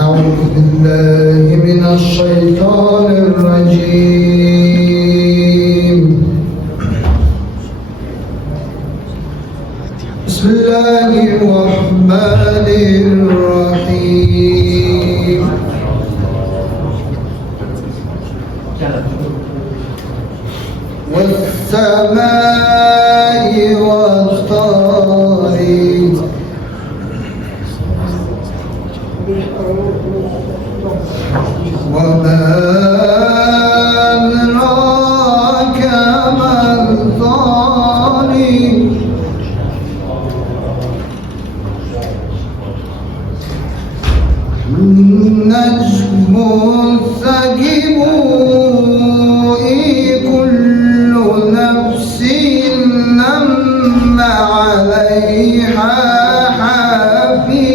أعوذ بالله من الشيطان الرجيم. بسم الله الرحمن الرحيم. والسماء والطارق وما أدراك ما الطارق النجم الثاقب كل نفس لما عليها حفيظ.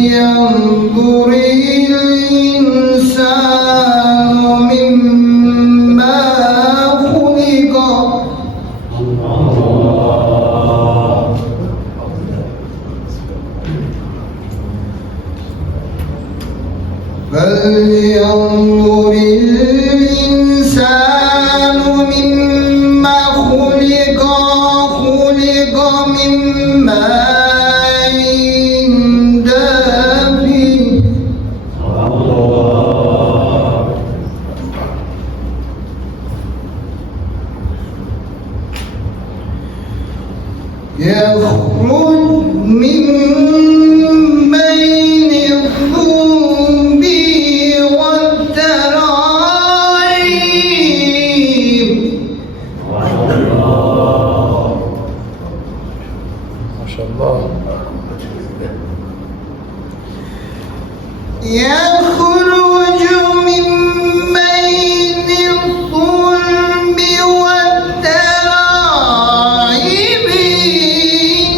فلينظر الإنسان مما خلق. فلينظر الإنسان مما خلق. خلق من ماء دافق. يخرج من بين الصلب والترائب. ما شاء الله. يخرج من بين الصلب والترائب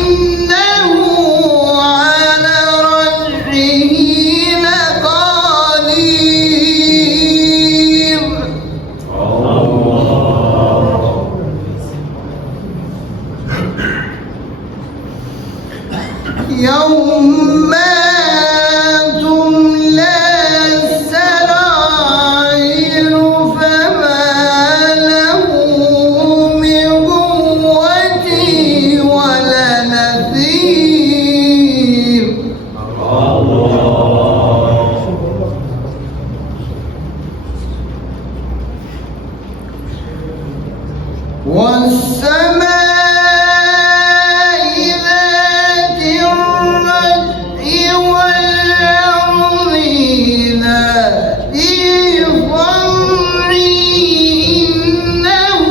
إنه على رجعه لقدير. يوم تملى السرائر فما له من قوة ولا نذير. والسماء ذات الرجع والأرض ذات الصرع إنه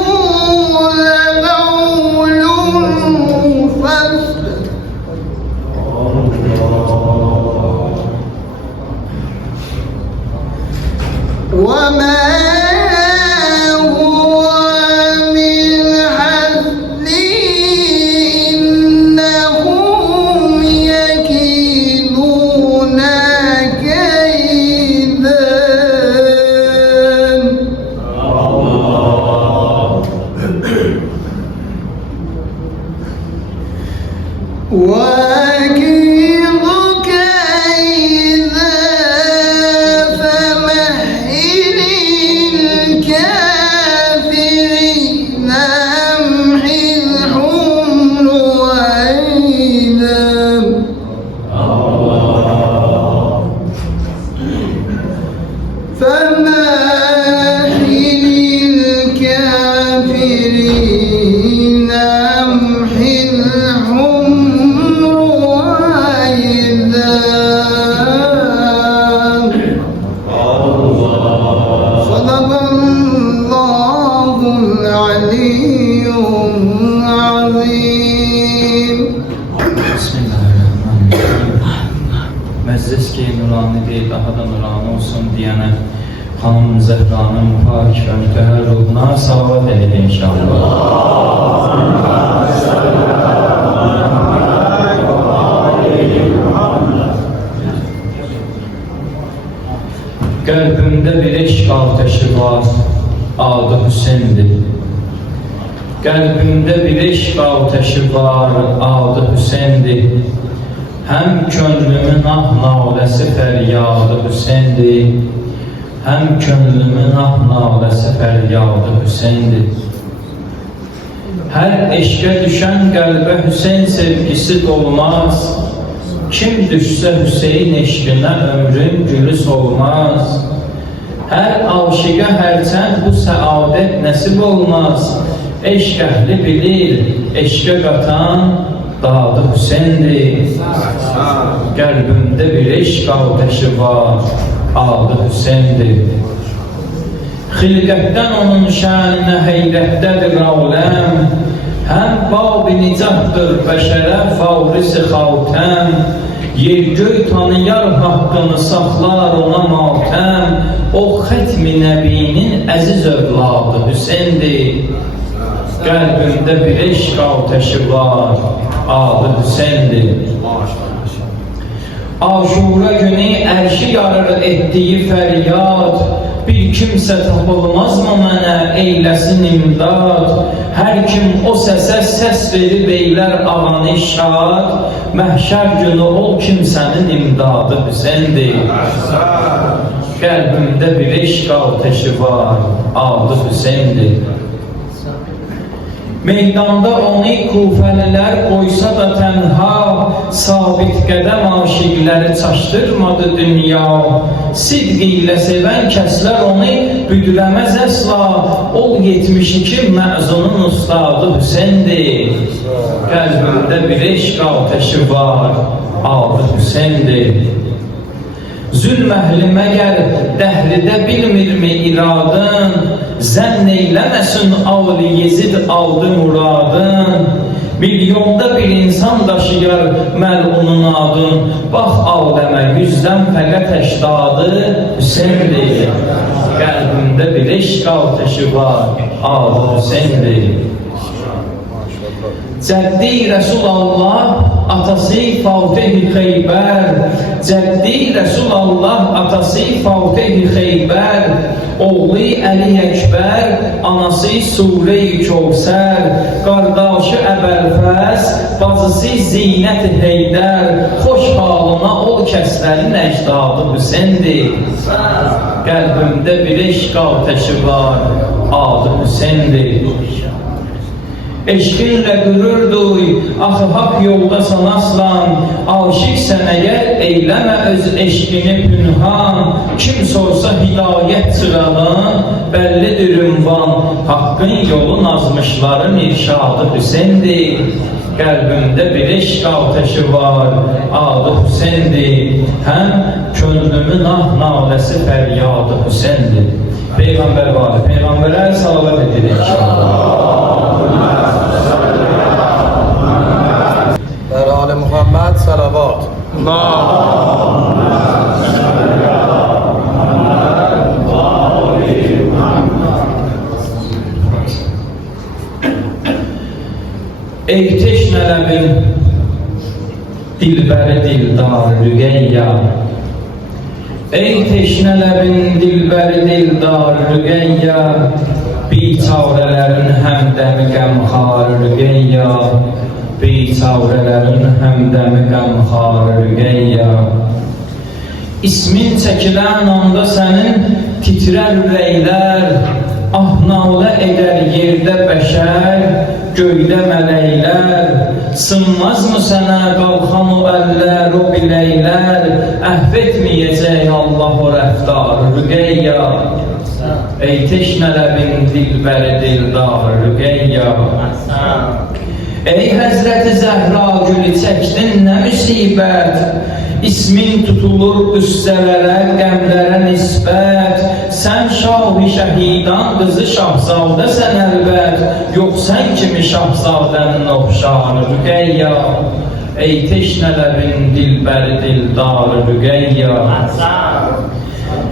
لقول فصل. وما هو من حزن إنهم يكيدون كيدا. وأكيد كيدا فمهل الكافرين أمهلهم رويدا. فمهل الكافرين أمهلهم رويدا. صدق الله العلي العظيم. Bismillahirrahmanirrahim. Məclis ki nurani deyil, daha da nurani olsun diyənə Xanım Zəhranın mübarək və mütəhər ruhuna salavat edin inşallah. Qəlbimdə bir eşq ateşi var, adı Hüseyindir. Qəlbimdə bir eşq ateşi var, adı Hüseyindir. Həm könlümün ah naləsi fəryadı Hüseyindir. Həm könlümün ah naləsi fəryadı Hüseyindir. Hər eşqə düşən qəlbə Hüseyn sevgisi dolmaz. Kim düşsə Hüseyin eşqinə ömrün gülü solmaz. Hər aşiqə hərçənd bu səadət nəsib olmaz. Eşq əhli bilir, eşqə qatan dadı Hüseyindir. Qəlbimdə bir eşq ateşi var, adı Hüseyindir. Xilqətdən onun şəninə heyrətdədir aləm. Həm bab-i nicatdır bəşərə favrisi xaltəm. Yer göy tanıyar haqqını saxlar ona matəm. O xətmi nəbinin əziz övladı Hüseyindir. Qəlbimdə bir eşq ateşi var, adı Hüseyindir. Aşura günü ərşi yarır etdiyi fəryad. Bir kimsə tapılmazmı mənə eyləsin imdad. Hər kim o səsə səs verib eylər ağanı şad. Məhşər günü ol kimsənin imdadı Hüseyindir. Qəlbimdə bir eşq ateşi var, adı Hüseyindir. Meydanda onu kufəlilər qoysa da tənha, sabit qədəm aşiqləri çaşdırmadı dünya. Sidq ilə sevən kəslər onu büdüləməz əsla. Ol 72 məzunun ustadı Hüseyindir. Qəlbimdə bir eşq ateşi var, adı Hüseyindir. Zülm əhli məgər dəhridə bilmirmi iradın? Zənn eyləməsin Ali Yezid aldı muradın. Milyonda bir insan daşıyar məlunun adın. Bax aləmə 100-dən fəqət 80-dı Hüseyindir. Qəlbimdə bir eşq ateşi var, adı Hüseyindir. Cəddi Rəsulallah, atası Fatih-i Xeybər. Cəddi Rəsulallah, atası Fatih-i Xeybər. Oğlu Əli Əkbər, anası Surə-i Kövsər. Qardaşı Əbəlfəz, bacısı Zeynət-i Heydər. Xoş halına ol kəslərin əcdadı Hüseyindir. Qəlbimdə bir eşq ateşi var, adı Hüseyindir. Eşqinlə qürür duy, axı haq yoldasan aslan. Aşiq sən əgər eyləmə öz eşqini pünhan. Kim sorsa hidayət çırağın, bəllidir ünvan. Haqqın yolun azmışların irşadı Hüseyindir. Qəlbimdə bir eşq ateşi var, adı Hüseyindir. Həm könlümün ah naləsi fəryadı Hüseyindir. Peyğəmbər var, Peyğəmbərə salavat edirik inşallah. بر آل محمد صلوات. Ey teşnələbin dilbəri dildar Rüqeyya. Ey teşnələbin dilbəri dildar Rüqeyya. Biçarələrin həmdəmi qəmxar Rüqeyya. Biçarələrin həmdəmi qəmxar Rüqeyya. İsmin çəkilən anda sənin titrər ürəklər. Ah nalə edər yerdə bəşər, göydə mələklər. Sınmazmı sənə qalxan o əllər, o biləklər. Əhv etməyəcək Allah o rəftar Rüqeyya. Ey teşnələbin dilbəri dildar Rüqeyya. Ey Həzrəti Zəhra gülü çəkdin nə müsibət. İsmin tutulur qüssələrə, qəmlərə nisbət. Sən şah-ı şəhidan qızı şahzadəsən əlbət. Yox sən kimi şahzadənin oxşar Rüqeyya. Ey teşnələbin dilbəri dildar Rüqeyya.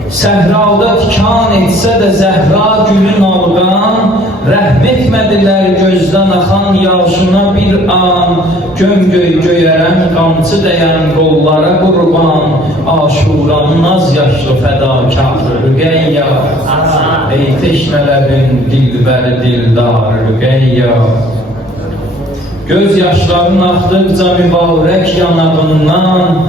Səhrada tikan etsə də Zəhra gülün alqan. Rəhm etmədilər gözdən axan yaşına bir an. Göm-göy göyərən qamçı dəyən qollara qurban. Aşuranın az yaşlı fədakar Rüqeyya. ey teşnələrin dilbəri dildar Rüqeyya. Göz yaşların axdıqca mübarək yanağından,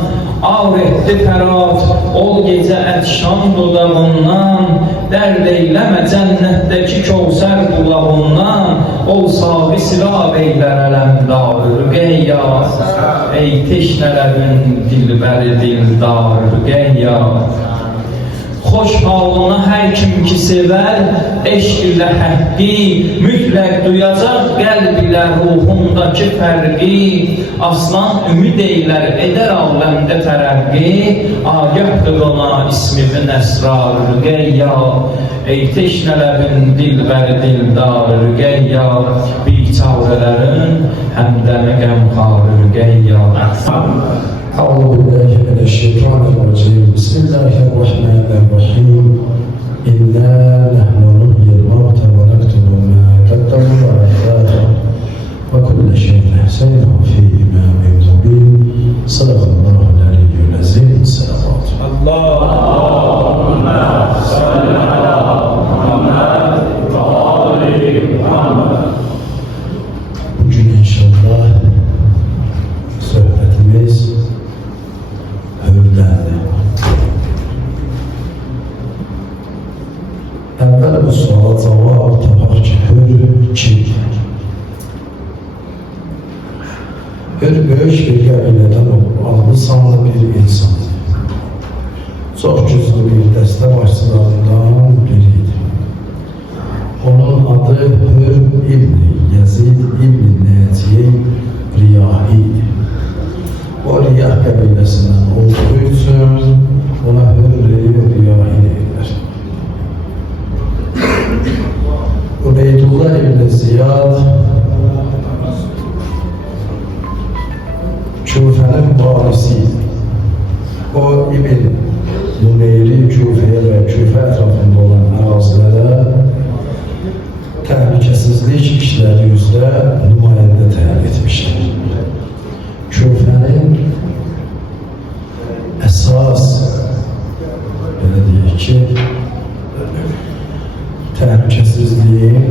ağır etdi fərat, ol gecə ətşan dodağından, dərd eyləmə cənnətdəki kövsər bulağından, ol sabi sirab eylər ələmdar Rüqeyya. Ey teşnələrin dilbəri dildar Rüqeyya. Xoş halına hər kim ki sevər, eşq ilə həqqi, mütləq duyacaq qəlb ilə ruhundakı fərqi, aslan ümid eylər, edər aləmdə tərəqqi, agahdır ona ismi-bin əsrar Rüqeyya. Ey teşnələrin dilbəri dildar Rüqeyya, biçarələrin həmdəmi qəmxar Rüqeyya. أعوذ بالله من الشيطان الرجيم بسم الله الرحمن الرحيم إنا نحن نحيي الموتى ونكتب ما قدموا وآثارهم وكل شيء أحصيناه في إمام مبين صدق الله العلي العظيم الصلوات اللهم صل على محمد وآل محمد. Bugün inşallah sohbetimiz hürdendi. Evvel bu suala cevap tapar ki hür kimdir? Hür böyük bir qəbileden adlı sanlı bir insan. Çox güclü bir dəstə başçılarından biriydi. Onun adı Hür İbni Yazid İbni Neciye Riyahi idi. O Riyah qəbiləsindən olduğu üçün ona Hür-i Riyahi deyirlər. Ubeydullah İbni Ziyad Küfənin valisi. O İbn Nümeyri Küfəyə və Küfə ətrafında olan ərazilərə təhlükəsizlik işləri üzrə nümayəndə təyin etmişdir. Küfənin əsas, belə deyək ki, təhlükəsizliyin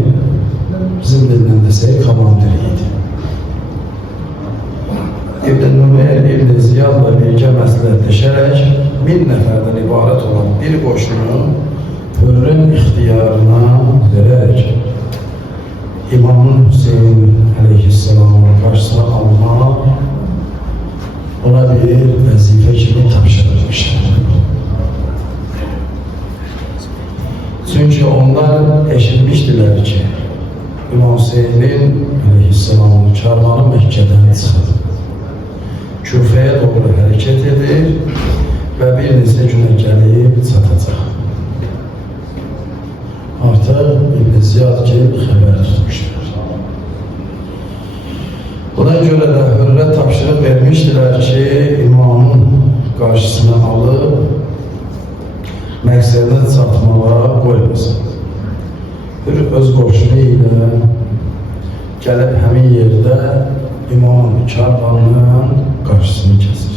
bizim dildən desək komandiri idi. İbn Nümeyr İbn Ziyadla birgə məsləhətləşərək 1000 nəfərdən ibarət olan bir qoşunu Hürrün ixtiyarına verərək İmamın Hüseyin əleyhisselamın qarşısına almaq ona bir vəzifə kimi tapşırılmışlar. Çünki onlar eşitmişdilər ki, İmam Hüseynin əleyhisselamın karvanı Məkkədən çıxır. Küfəyə doğru hərəkət edir və bir neçə günə gəlib çatacaq. Artıq İbn Ziyad gelib xəbər tutmuşlar. Buna görə də Hürrə tapşırıq vermişdilər ki, imamın qarşısına alıb məqsədinə çatmağa qoymasın. Hür öz qoşunu ilə gəlib həmin yerdə imamın karvanının qarşısını kəsir.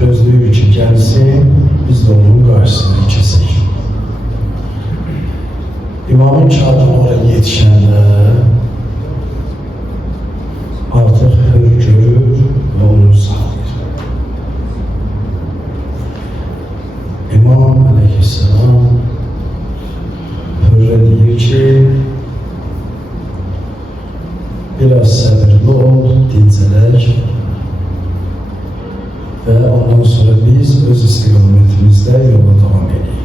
Gözləyir ki, gəlsin, biz də onun qarşısını kəsirik. İmamın karvanı oraya yetişəndə artıq Hür görür və onu sağlayır. İmam əleyhisselam Hürrə deyir ki, biraz səbirli ol, dincələk və ondan sonra biz öz istiqamətimizdə yola davam edək.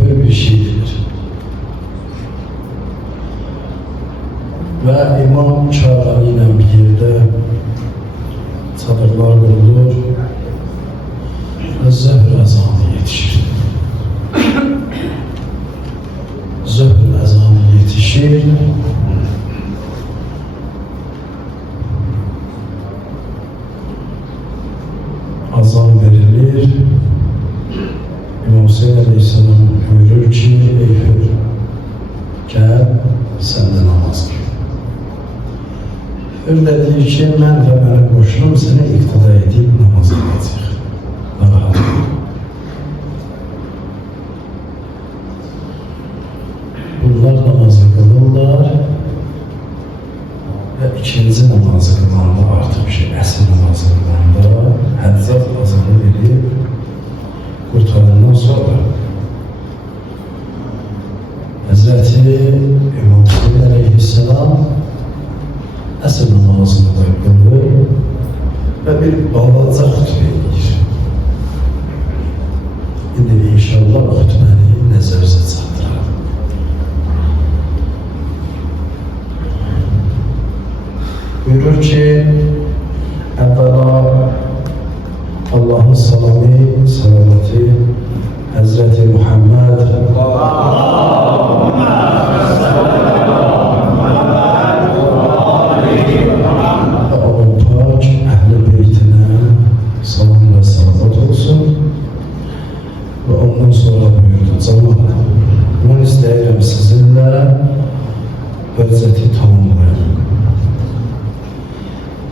Hür bir şey bilir. Və imam karvanı ilə bir yerdə çadırlar qurulur və zöhr əzanı yetişir. Zöhr əzanı yetişir. Azan verilir. İmam Hüseyin Aleyhisselam buyurur ki, ey Hür, gəl, səndə namaz qıl. Hür deyir ki, mən və mənim qoşunum sənə iqtida edib namaz qılacaq. Narahat. sonra Hazreti İmam Hüseyin Aleyhisselam əsr namazını da qılır və bir balaca xütbə edir. İndi inşallah xütbəni nəzərinizə çatdıraq. Buyurur ki, əvvəla Allah'ın salamı, salavatı Hazreti Muhammed ve onun pak ehl-i beytine salam ve salavat olsun ve ondan sonra buyurdu zaman ben istəyirəm sizinle vəziyyəti tamamlayın.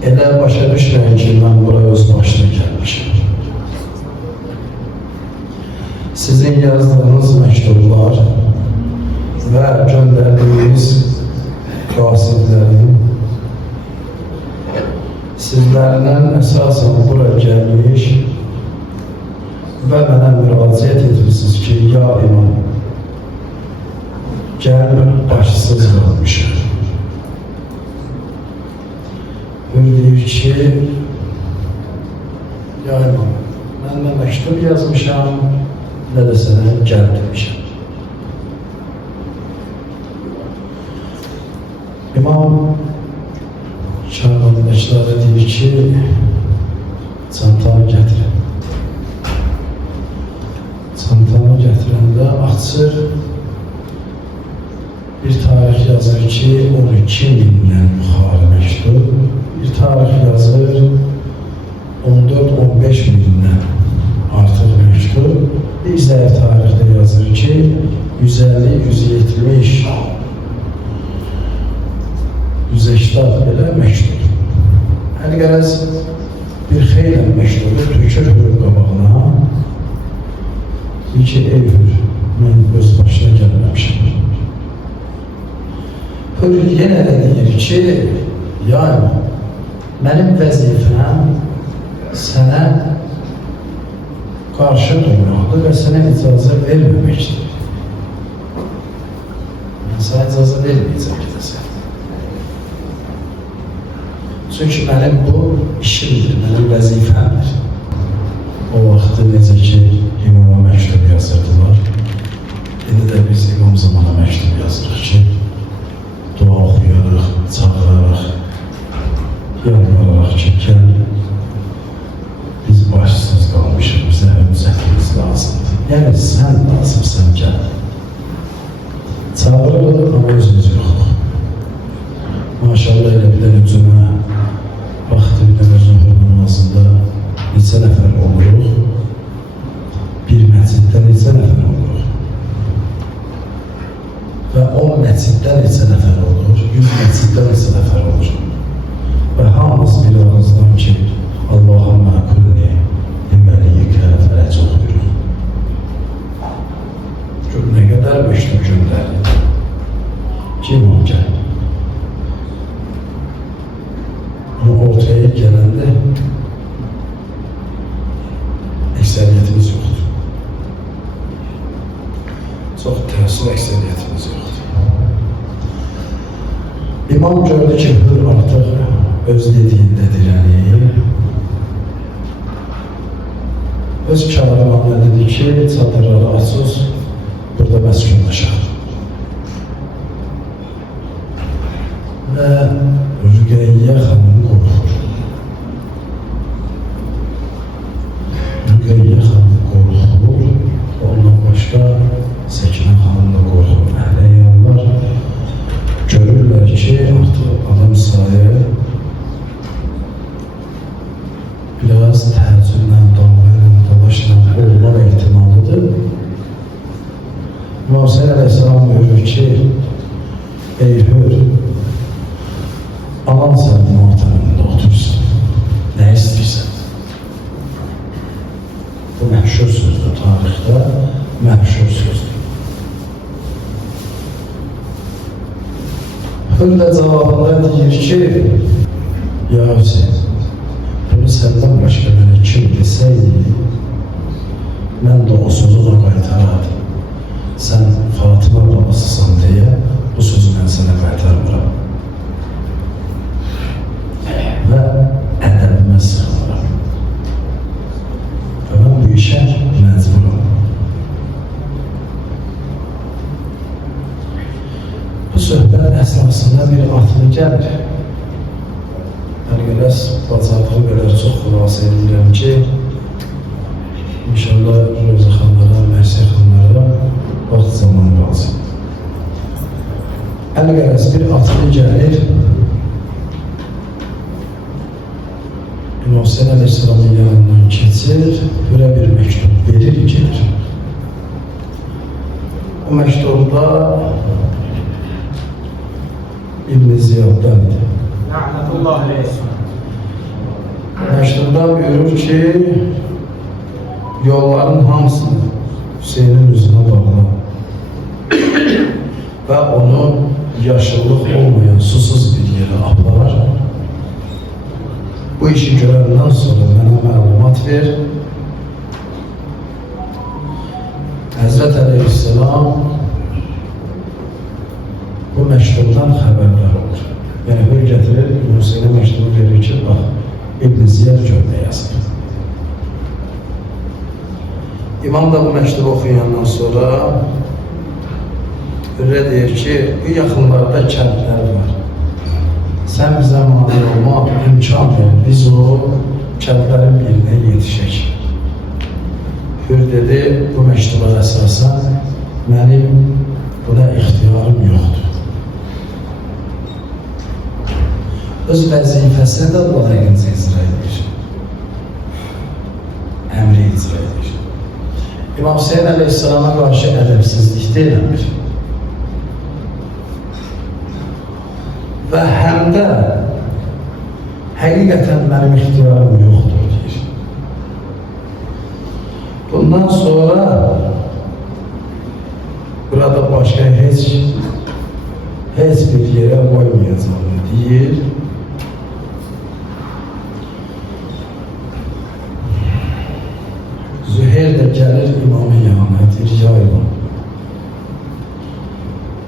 Elə başa düşməyin ki, mən buraya öz başına gəlmişim. Sizin yazdığınız məktublar və göndərdiyiniz qasidlərin sizlərdən əsasən bura gəlmiş və mənə müraciət etmişsiniz ki, ya imam, gəl başsız qalmışım. Deyir ki, ya imam, mən də məktub yazmışam, nə də sənə gəl demişəm. İmam çağırımdakilara deyir ki, çantanı gətirin. Çantanı gətirəndə açır, bir tarix yazır ki, 12.000'dən yuxarı məktub, bir tarix yazır 14-15.000'dən artıq məktub, bir zəif tarixdə yazır ki 150-170 180 belə məktub. Hər qərəz bir xeylə məktubu tökür hür qabağına, deyir ki, ey hür, mən öz başına gəlməmişim. Hür yenə də deyir ki, yani mənim vəzifəm sənə qarşı durmaqdır və sənə icazə verməməkdir. Mən sənə icazə verməyəcəm gedəsən. Çünki mənim bu işimdir, mənim vəzifəmdir. O vaxtı necə ki, imama məktub yazırdılar. İndi də biz imam zamana məktub yazırıq ki, dua oxuyarıq, çağırarıq, yalvararaq ki, gəl, biz başsız qalmışıq, bizə həmzətimiz lazımdır. Yəni, sən lazımsan, gəl. Çağırırıq, amma özümüz yoxdur. Maşallah elə bir dənə cümə, vaxtı bir dənə zuhur namazında neçə nəfər oluruq, bir məsciddə neçə nəfər oluruq və 10 məsciddə neçə nəfər olur, 100 məsciddə neçə nəfər olur və hamımız bir ağızdan ki, Allahümme kulli iməliyikə fərəc oxuyuruq. Gör, nə qədər məktub göndərir. Kim o gəl? Ama ortaya gələndə əksəriyyətimiz yoxdur. Çox təəssüf əksəriyyətimiz yoxdur. İmam gördü ki, hür artıq öz dediyində dirənir. Öz kârımanına dedi ki, çadırları açız, burada məskunlaşaq. Və Rüqeyyə xanım qorxur. Rüqeyyə xanım qorxur, ondan başqa Səkinə xanım da qorxur. Əhləyyanlar görürlər ki, artıq adam sayı biraz təəccüblə, davayla, dalaşla olmaq ehtimalıdır. Musa Aleyhisselam buyurur ki, ey hür, anan sənin ortamında otursun, nə istəyirsən? Bu məşhur sözdür, tarixdə məşhur sözdür. Hür də cavabında deyir ki, ya Hüseyin, bunu səndən başqa mənə kim desəydi, mən də o sözü ona bir atlı gəlir. Əlgələs bacardığı qədər çox xülasə edirəm ki, inşallah Rövzə xanlara, Mərsiyə xanlara vaxt zaman lazım. Əlgələs bir atlı gəlir, İmam Hüseyin Aleyhisselamın yanından keçir, böyle bir mektup verir, gelir. O mektubda İbn Ziyad'dandır. La'netullah aleyhi. Mektubda buyurur ki, yolların hamısını Hüseyin'in üzerine bağla ve onu yaşlılık olmayan susuz bir yere apar. Bu işi görəndən sonra mənə məlumat ver. Həzrət Əleyhisselam bu məktubdan xəbərdar olur. Yəni, hür gətirir, Hüseynə məktubu verir ki, bax, İbn Ziyad görmə yazır. İmam da bu məktubu oxuyandan sonra hürrə deyir ki, bu yaxınlarda kəndlər var. Sen bize mani olmaq imkan ver, biz o kəndlərin birine yetişək. Hür dedi, bu məktuba əsasən mənim buna ixtiyarım yoxdur. Öz vəzifəsini də layiqincə icra edir. Əmri icra edir. İmam Hüseyin Aleyhisselama qarşı ədəbsizlik deyilmir. Ve hem de hakikaten benim ixtiyarım yoktur deyir. Bundan sonra burada başka hiç bir yere koymayacağım deyir. Züheyr de gelir imamın yanına deyir, ya imam,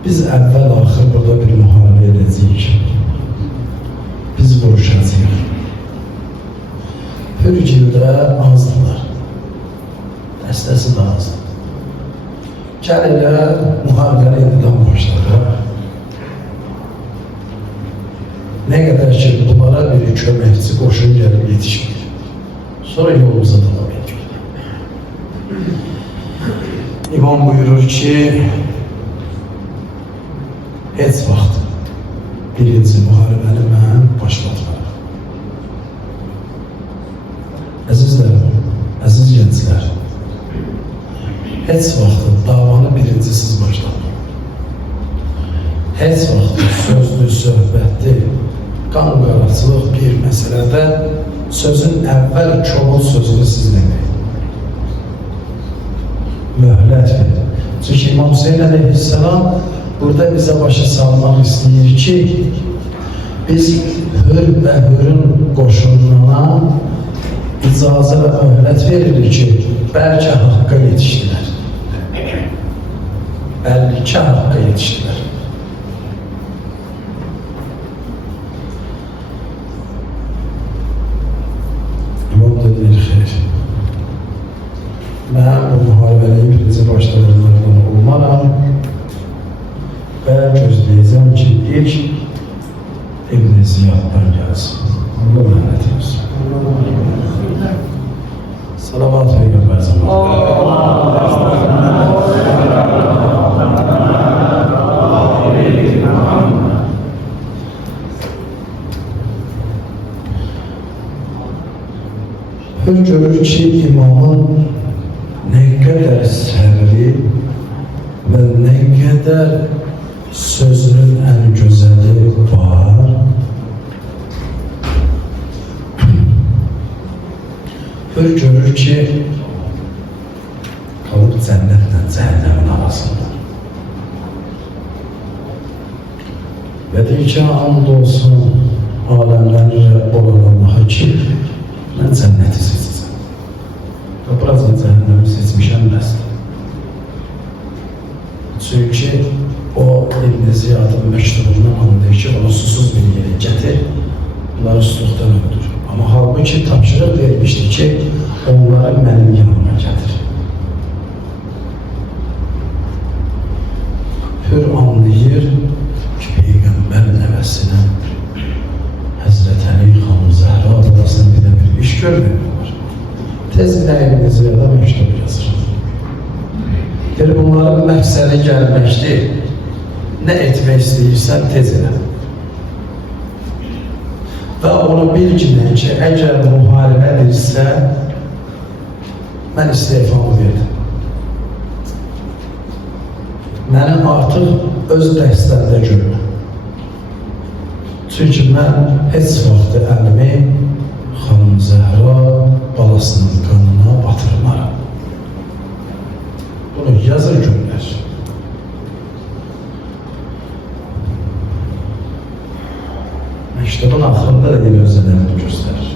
biz əvvəl-axır burada bir müharibə edəcəyik. Biz vuruşacağıq. Hürgildə azdılar. Dəstəsi də azdır. Gəlirlər, müharibəni edidən başladı. Nə qədər ki, bunlara bir köməkçi qoşun gəlib yetişmir. Sonra yolumuza davam edir. İmam buyurur ki, heç vaxt birinci müharibəni mən başlatmaram. Əzizlərim, əziz gənclər, heç vaxt davanı birincisiz başlatmaram. Heç vaxt sözdü, söhbətli, qan qaracılıq bir məsələdə sözün əvvəl çoğul sözünü siz demək. Möhlət verin. Çünki İmam Hüseyin Aleyhisselam burada bize başı salmaq istəyir ki, biz hür və hürün qoşununa icazə və möhlət veririk ki, bəlkə haqqa yetişdilər. Bəlkə haqqa yetişdilər. İmam da deyir, xeyr. Mən bu müharibənin birinci başlarından olmaram. Ve gözleyeceğim ki ilk İbn Ziyad'dan gelsin. Allah rahmet eylesin. Salavat Peygamber Hür görür ki imamın ne kadar səbri ve ne kadar sözünün en güzeli var. Hür görür ki kalıp cennetle cehennemin arasında. Ve deyir ki andolsun alemlerin Rəbb olan Allah'a ki ben cenneti seçeceğim. Ve birazdan cehennemi seçmişəm bəsdir. Çünkü o İbn Ziyad'ın mektubundan anlayır ki onu susuz bir yere getir, bunları susuzluqdan öldür. Ama halbuki tapşırıq vermişti ki onları mənim yanıma getir. Hür anlayır ki Peygamber bir bunların məqsədi gəlməkdir. Nə etmək istəyirsən tez elə. Və onu bilginən ki, əgər müharibədirsə, mən istefamı verdim. Məni artıq öz dəstəmdə görmə. Çünki mən heç vaxtı əlimi Xanım Zəhra balasının qanına batırmaram. Bunu yazır günlər. Məktubun axırında da yine özlərini göstərir.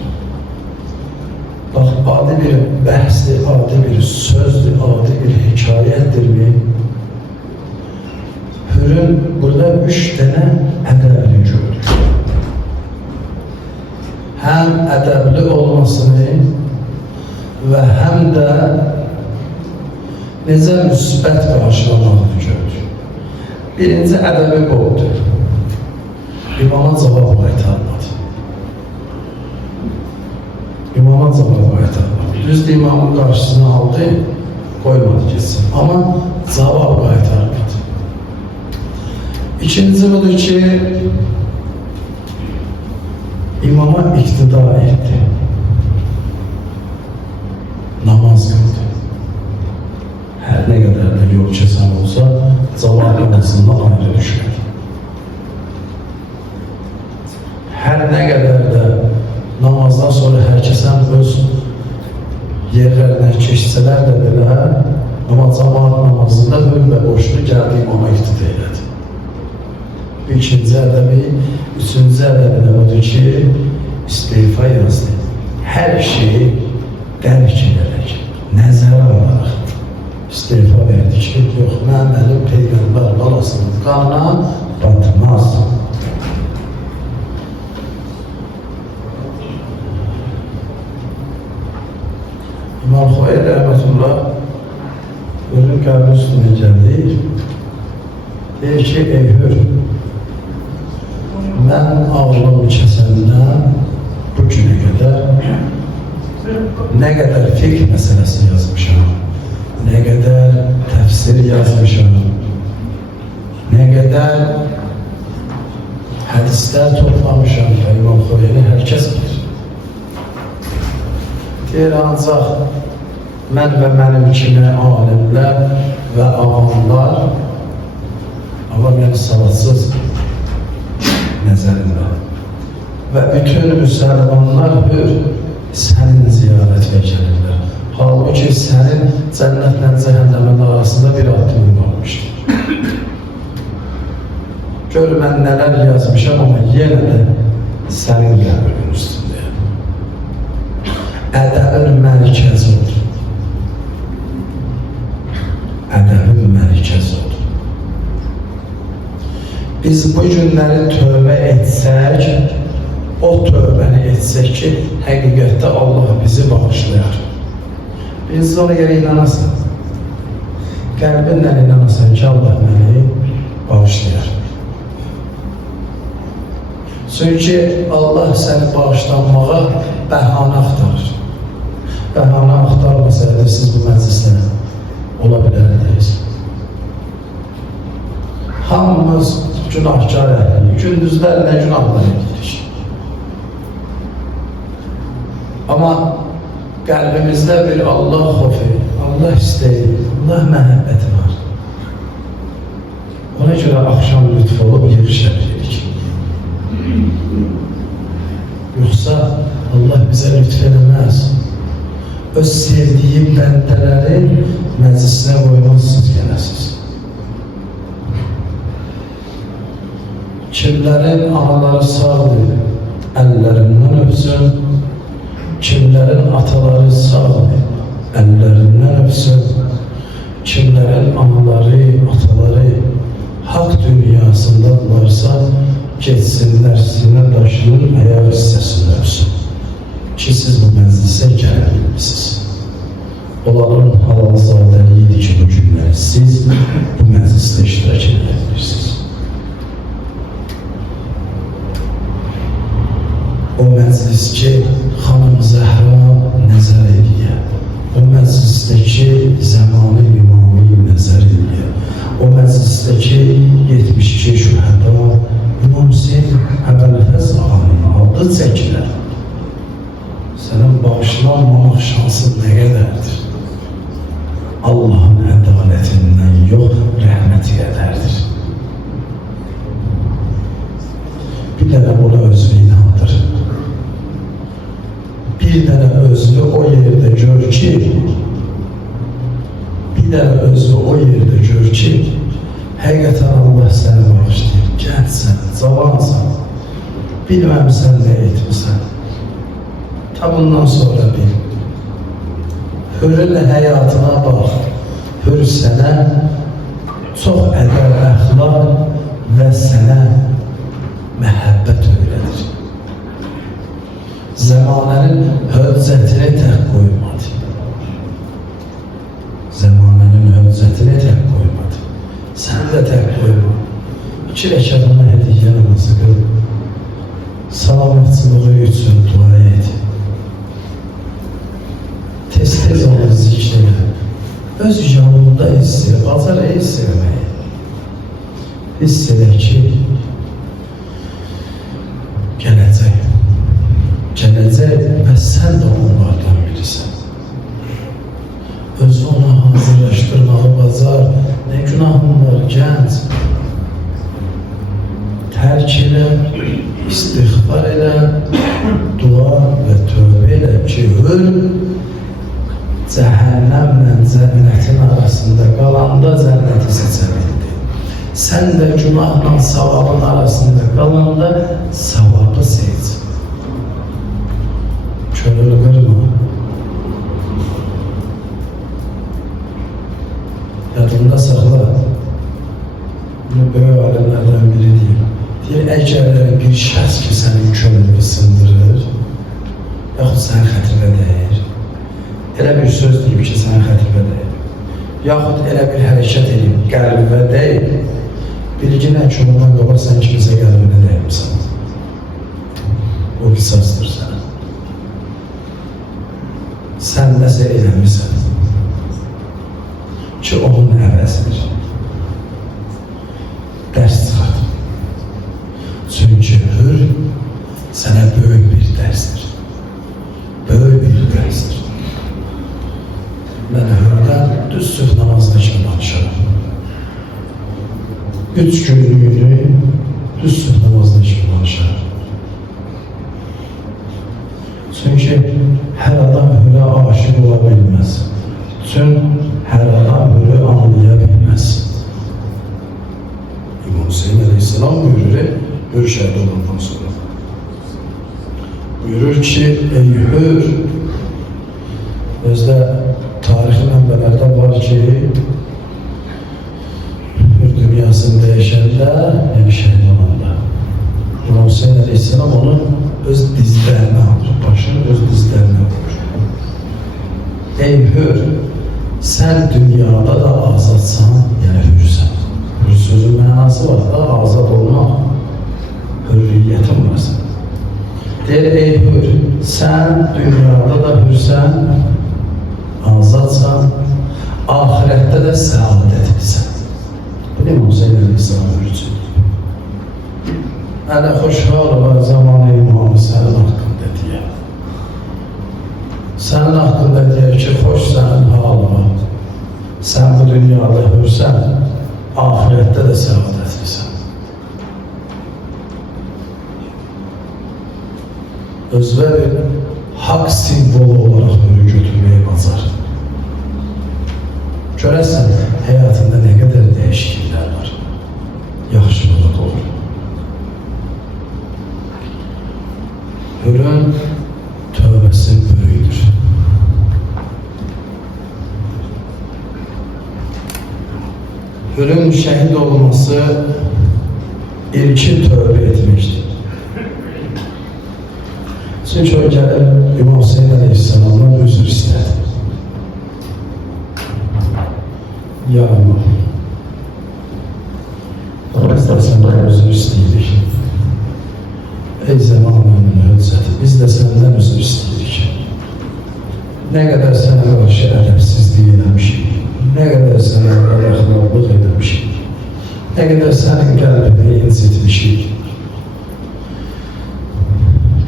Bax, adi bir bəhsdir, adi bir sözdür, adi bir hekayətdirmi? Hürün burada 3 dənə ədəbli gördük. Həm ədəbli olmasını və həm də necə müsbət qarşılamağını gördük. Birinci ədəbi boydu. İmama cavab qaytarmadı. İmama cavab qaytarmadı. Düzdür, imamın qarşısına aldı, qoymadı geçsin. Amma cavab qaytarmadı. İkinci budur ki, imama iqtida etdi. Namaz qıldı. Hər nə qədər də yol keçən olsa, cavab namazından ayrı düşmür. Hər nə qədər də namazdan sonra hər kəsən öz yerlərinə keçsələr də belə, amma cemaat namazında hür və boşlu gəldi imama iqtida elədi. İkinci ədəbi, üçüncü ədəbi də odur ki, istifa yazdı. Hər şeyi dərk edərək, nəzərə alaraq istifa verdi ki, yox, mən əlim Peyğəmbər balasının qanına batmaz. İmam Xoyər Rəhmətullah özün qəbri üstünə gəldik. Deyir ki, ey hür, mən ağlım kəsəndən bu günə qədər nə qədər fiqh məsələsi yazmışam, nə qədər təfsir yazmışam, nə qədər hədislər toplamışam ki, İmam Xoyəni hər kəs bilir. Deyir, ancaq mən və mənim kimi alimlər və avamlar, avam yəni savadsız nəzərində və bütün müsəlmanlar hür sənin ziyarətə gəlirlər. Halbuki sənin cənnətlə cəhənnəmin arasında bir addım qalmışdır. Gör, mən nələr yazmışam, amma yenə də sənin qəbrinin üstündəyəm. Ədəbin mərkəzi olur. Ədəbin mərkəzi olur. Biz bu günləri tövbə etsək, o tövbəni etsək ki, həqiqətdə Allah bizi bağışlayar. Biz ona görə inanasın. Qəlbinlə inanasın ki, Allah məni bağışlayar. Çünki Allah səni bağışlanmağa bəhanə axtarır. Bəhanə axtarmasaydı siz bu məclisdə ola bilərdiniz. Hamımız günahkar əhli, gündüzlər nə günahlar edirik. Amma qəlbimizdə bir Allah xofu, Allah istəyi, Allah məhəbbəti var. Ona görə axşam lütf olub yığışa bilirik. Yoxsa Allah bizə lütf eləməz. Öz sevdiyi bəndələrin məclisinə qoymazsınız, gələsiniz. Kimlərin anaları sağdır, əllərindən öpsün. Kimlərin ataları sağdır, əllərindən öpsün. Kimlərin anaları, ataları haqq dünyasındadırlarsa, geçsinlər sinə daşının ayaq hissəsini öpsün. Ki siz bu məclisə gələ bilmişsiniz. Onların halalzadəliyidir ki, bu günləri siz bu məclisdə iştirak edebilirsiniz. O məclis ki, Xanım Zəhra nəzər ediyə, o məclisdəki zamanı imamı nəzər ediyə, Allah'ın ədaletindən yox, rəhməti qədərdir. Bir dənə buna özünü inandır. Bir dənə özünü o yerdə gör ki, bir dənə özünü o yerdə gör ki, həqiqətən Allah səni bağışlayır. Gəncsən, cavansan, bilməmsən nə etmirsən. Ta bundan sonra bil. Hürün həyatına bax. Hür sənə çox ədəb, əxlaq və sənə məhəbbət öyrədir. Zamanənin höccətini tək qoymadı. Zamanənin höccətini tək qoymadı. Sən də tək qoyma. 2 rəkatına hədiyyə namazı qıl. Salamatçılığı üçün dua et. Tez-tez onu zikr elə. Öz yanında hiss elə, bacar hiss eləməyi. Hiss elə ki, gələcək və sən də onlardan birisən. Özü ona hazırlaşdırmağı bacar, nə günahın var, gənc. Tərk elə, istiğfar elə, dua və tövbə elə ki, cəhənnəmlə cənnətin arasında qalanda cənnəti seçə bildi. Sən də günahla savabın arasında qalanda savabı seç. Könül qırma. Yadında saxla. Bunu böyük alimlərdən biri deyir. Deyir, əgər bir şəxs ki, sənin könlünü sındırır, yaxud sənin xətrə dəyir, elə bir söz deyib ki, sənin xətrə dəyir, yaxud elə bir hərəkət edib, qəlbə deyil, bilginə ki, ondan qabaq sən kimisə qəlbinə dəyirsən. O qisasdır sənə. Sən nəsə eləmirsən ki, onun əvəzidir. Dərs çıxart. Çünki hür sənə böyük bir dərsdir. Böyük bir dərsdir. Mən hürdən düz sübh namazına kimi danışarım. 3 günlüyünü düz sübh namazına kimi danışarım. Çünki hər adam hürə aşıq ola bilməz. Çünki hər adam hürü anlaya bilməz. İmam Hüseyin Aleyhisselam buyurur, hür şəhid olandan sonra. Buyurur ki, ey hür, özdə tarixi mənbələrdə var ki, hür dünyasını dəyişəndə, yəni şəhid olanda. İmam Hüseyin Aleyhisselam onu öz dizlərinə alır, başını öz dizlərinə alır. Ey hür, sən dünyada da azadsan, yəni hürsən. Hür sözün mənası var da, azad olmaq, hürriyyətin var sən. Deyir, ey hür, sən dünyada da hürsən, azadsan, ahirette de səadətlisən. Bu ne Hüseyin Aleyhisselam hürcüdür. Ələ xoşhal var zamanı imamı sənin haqqında deyər. Sənin haqqında deyər ki, xoş sənin halına. Sən bu dünyada hürsən, ahirette de səadətlisən. Özvə bir haqq simvolu olarak hürü götürməyi bacar. Görəsən, həyatında nə qədər dəyişikliklər var. Yaxşılığa doğru. Hürün tövbəsi böyüdür. Hürün şəhid olması ilkin tövbə etmişdir. Çünki o gəlib İmam Hüseyin Aleyhisselam'dan özür istədi. Ya Allah, biz də səndən özür istəyirik. Ey zamanının hüccəti, biz də səndən özür istəyirik. Nə qədər sənə qarşı ədəbsizlik eləmişik, nə qədər sənə əxlaqlıq eləmişik, nə qədər sənin qəlbini incitmişik,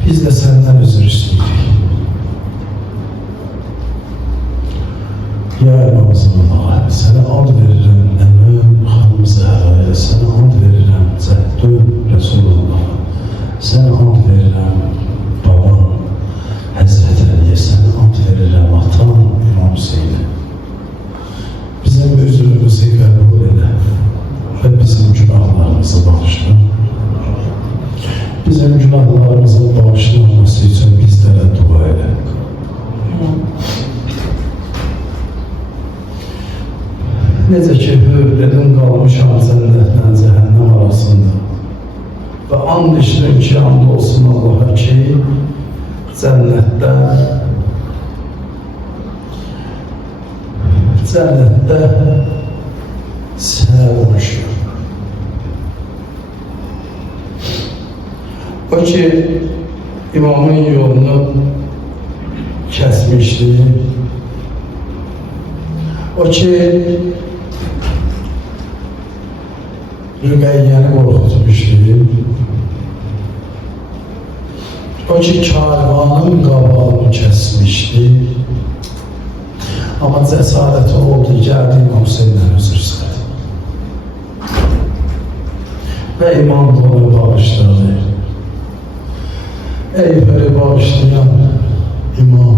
biz də səndən özür istəyirik. Ya Allah, sənə ad verirəm nənəm xanım Zəhraya, sənə ad verirəm Zəhdün Rəsulullah, sənə ad verirəm babam Həzrət Əliyə, sənə ad verirəm atam İmam Hüseyinə. Bizim özürümüzü qəbul elə və bizim günahlarımızı bağışla. Bizim günahlarımızın bağışlanması üçün bizlərə dua elə. Necə ki, hövlədim qalmışam cənnətlə cəhənnəm arasında və and içdim ki, and olsun Allaha ki, cənnətdə sənə olmuşum. O ki, imamın yolunu kəsmişdi. O ki, Rüqəyyəni qorxutmuşdu. O ki, karvanın qabağını kəsmişdi. Amma cəsarəti oldu, gəldi İmam Hüseyndən özür istədi. Və imam da onu bağışladı. Ey böyle bağışlayan imam,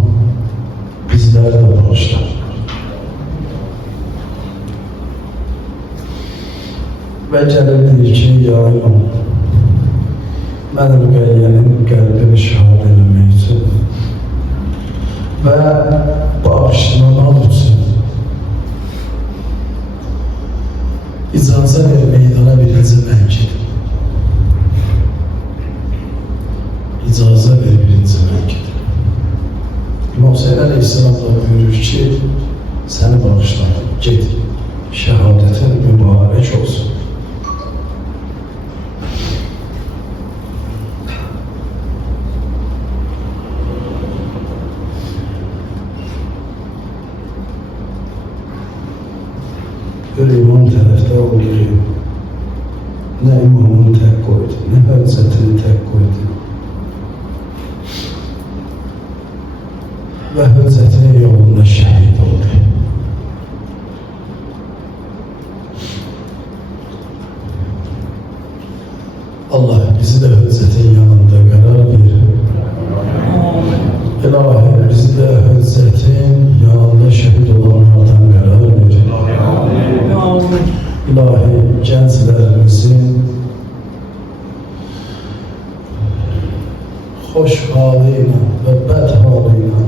bizləri də bağışlar. Və gəlir deyir ki, ya imam, mən Rüqəyyənin qəlbini şahid eləmək üçün və bağışlanan üçün icazə ver meydana birinci mən gedim. İcazə ver birinci mən gedim. İmam Hüseyin Aleyhisselam da buyurur ki, səni bağışladım, ged, şəhadətin mübarək olsun. Böyle imam tərəfdə oluyor, nə imamını tək qoydu, nə həzrətini tək qoydu. Və həzrətinin yolunda şəhid oldu. Allah bizi də həzrətin yanında qərar verir. İlahi bizi də həzrətin yanında şəhid olanlardan qərar verir. İlahi gənclərimizin xoş halıyla və bəd halıyla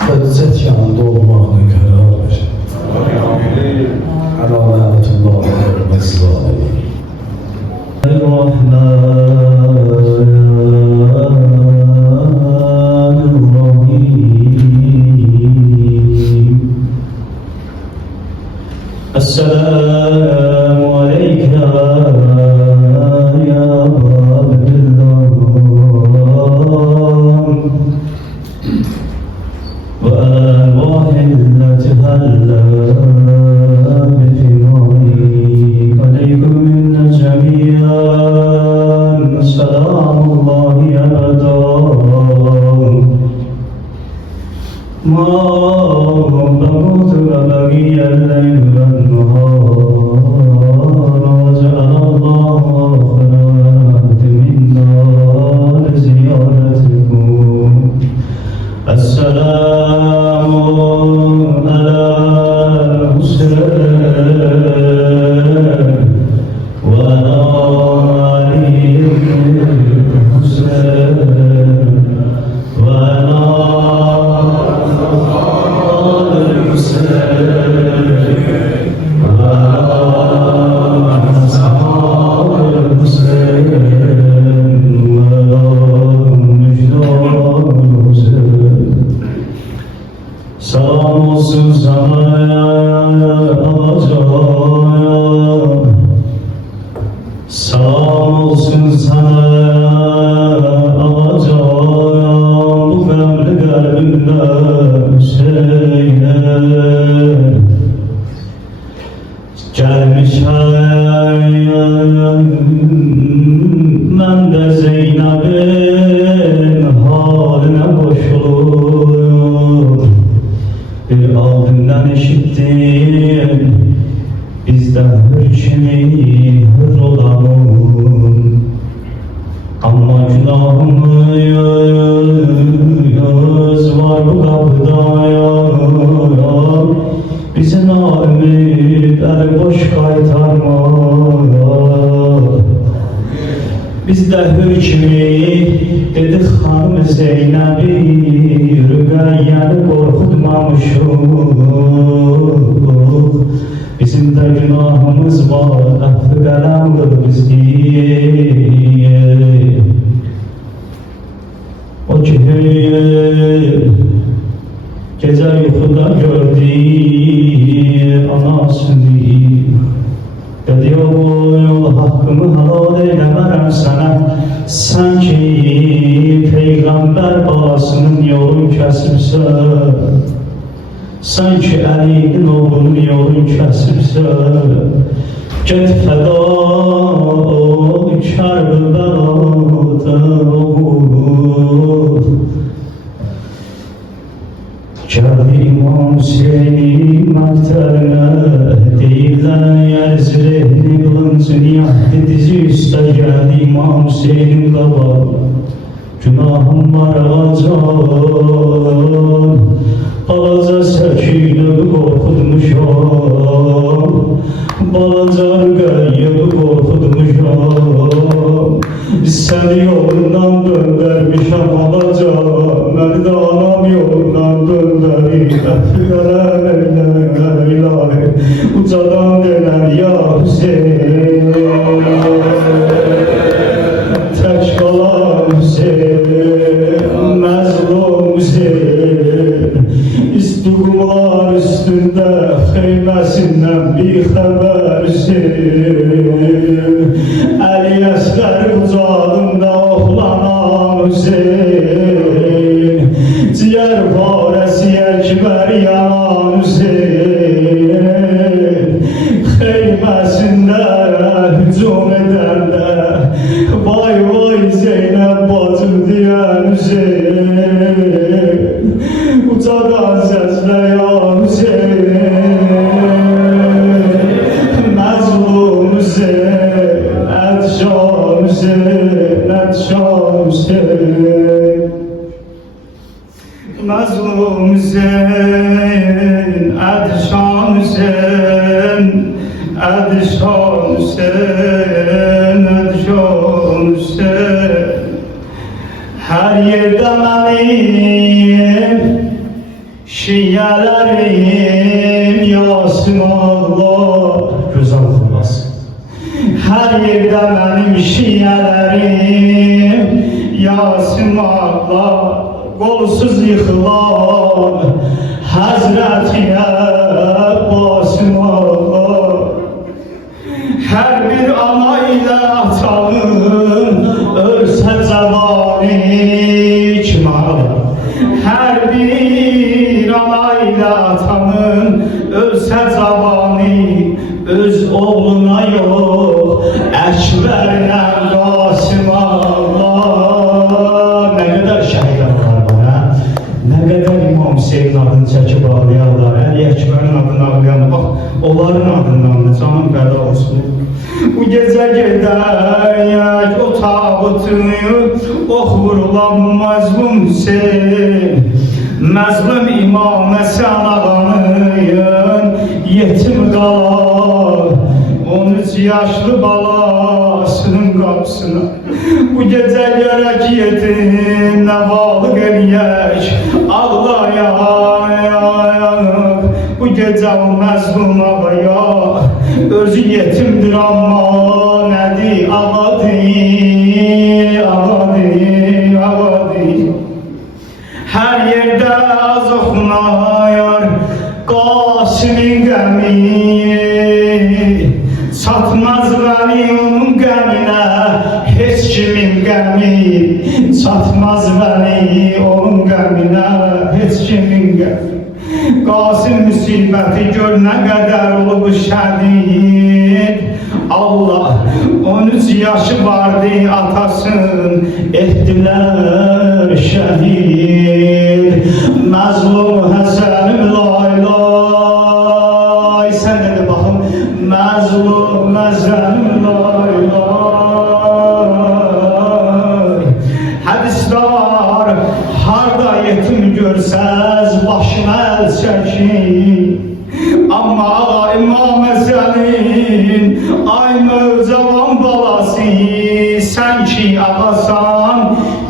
Həzrət yanında olmağını qərar verir. Əla lənətullahi və zalimin. Esselamu aleyke ya Abdullah ve vahilleti halla bitimai aleykum minne cemiyan selamullahi ebedan ma bamut ve bagiyen leyl Salam olsun sana alacağım. Salam olsun sana alacağım. Bu femli kalbimde Hüseyin'e gelmişəm. Ben de Zeynep'in haline koşulur. Bir ağzından eşittim bizde her kimi hır olalım. Ama günahımız var bu kapıda ya. Bizi naümid el boş kaytarma. Bizde hükmü dedik hanım Zeynep'i, Rüqeyyəni qorxutmamışıq. Bizim de günahımız var, affı qələmdir bizi. O ki gece yuxuda gördü anasını. Dedi o yol hakkımı halal eylemərəm sənə. Sən ki Peyğəmbər balasının yolunu kəsibsən, sən ki Əlinin oğlunun yolunu kəsibsən, get fəda ol Kərbəlada oğul. Gəldi İmam Hüseynin məktərinə, deyirlər yer zirehli qılıncını yahtı dizi üstə. Gəldi İmam Hüseynin qabaq, günahım var ağacan, balaca Səkinə qorxutmuşam, balaca Rüqəyyəni qorxutmuşam. Səni yolundan döndərmişəm alacan, məni də anam yolundan döndərir. Əfqələm eylə ilahi, ucadan denər ya Hüseyin. Tək qalan Hüseyin, məzlum Hüseyin, istiqlar üstündə xeyməsindən bir xəbər Hüseyin. Əli əsqər ucadında oxlanan Hüseyin, ciyər farəsi əkbər yanan Hüseyin. Xeyməsində hücum edəndə, vay vay Zeynəb bacım deyən Hüseyin. Ucadan səslə ya Hüseyin, məzlum Hüseyin, ədşan Hüseyin, ədşan Hüseyin. Məzlum Hüseyin, ədşan Hüseyin, ədşan Hüseyin, ədşan Hüseyin. Hər yerdə mənim şiyyələrim Yasin Allah. Gözəl oxunmasın. Hər yerdə mənim şiyyələrim Yasin Allah. Qolsuz yıxılan Həzrətinə Basim Allah. Hər bir ana ilə atanın ölsə cavani kimi ağlar. Hər bir ana ilə atanın ölsə cavani, öz oğluna yox Əkbərlə Qasim Allah. Nə qədər şəhidlər var bana, nə qədər İmam Hüseyin adını çəkib ağlayanlar, Əli Əkbərin adını ağlayanlar, bax onların adından da canım qədə olsun. Bu gecə gedək o tabutunu, ox vurulan məzlum Hüseyin, məzlum İmam Həsən ağanın yetim qalan 13 yaşlı balasının qapısına. Bu gecə gərək yetim nəvalıq eləyək, ağlayaq. Bu gecə o məzlum ağaya, özü yetimdir amma nədir ağadır, ağadır, ağadır. Hər yerdə az oxunayar Qasimin qəmi, çatmaz vəli onun qəminə heç kimin qəmi, çatmaz vəli onun qəminə heç kimin qəmi. Qasim müsibəti gör nə qədər olub şəhid. Allah 13 yaşı vardı atasın, etdilər şəhid. Məzlum Həsənim lay lay, sən dedi baxım Məzlum məzəmlər Hədisdə var, harda yetim görsəz başına əl çəkin. Amma ağa İmam Əzəlin, ay mövcavan balası, sən ki ağasan,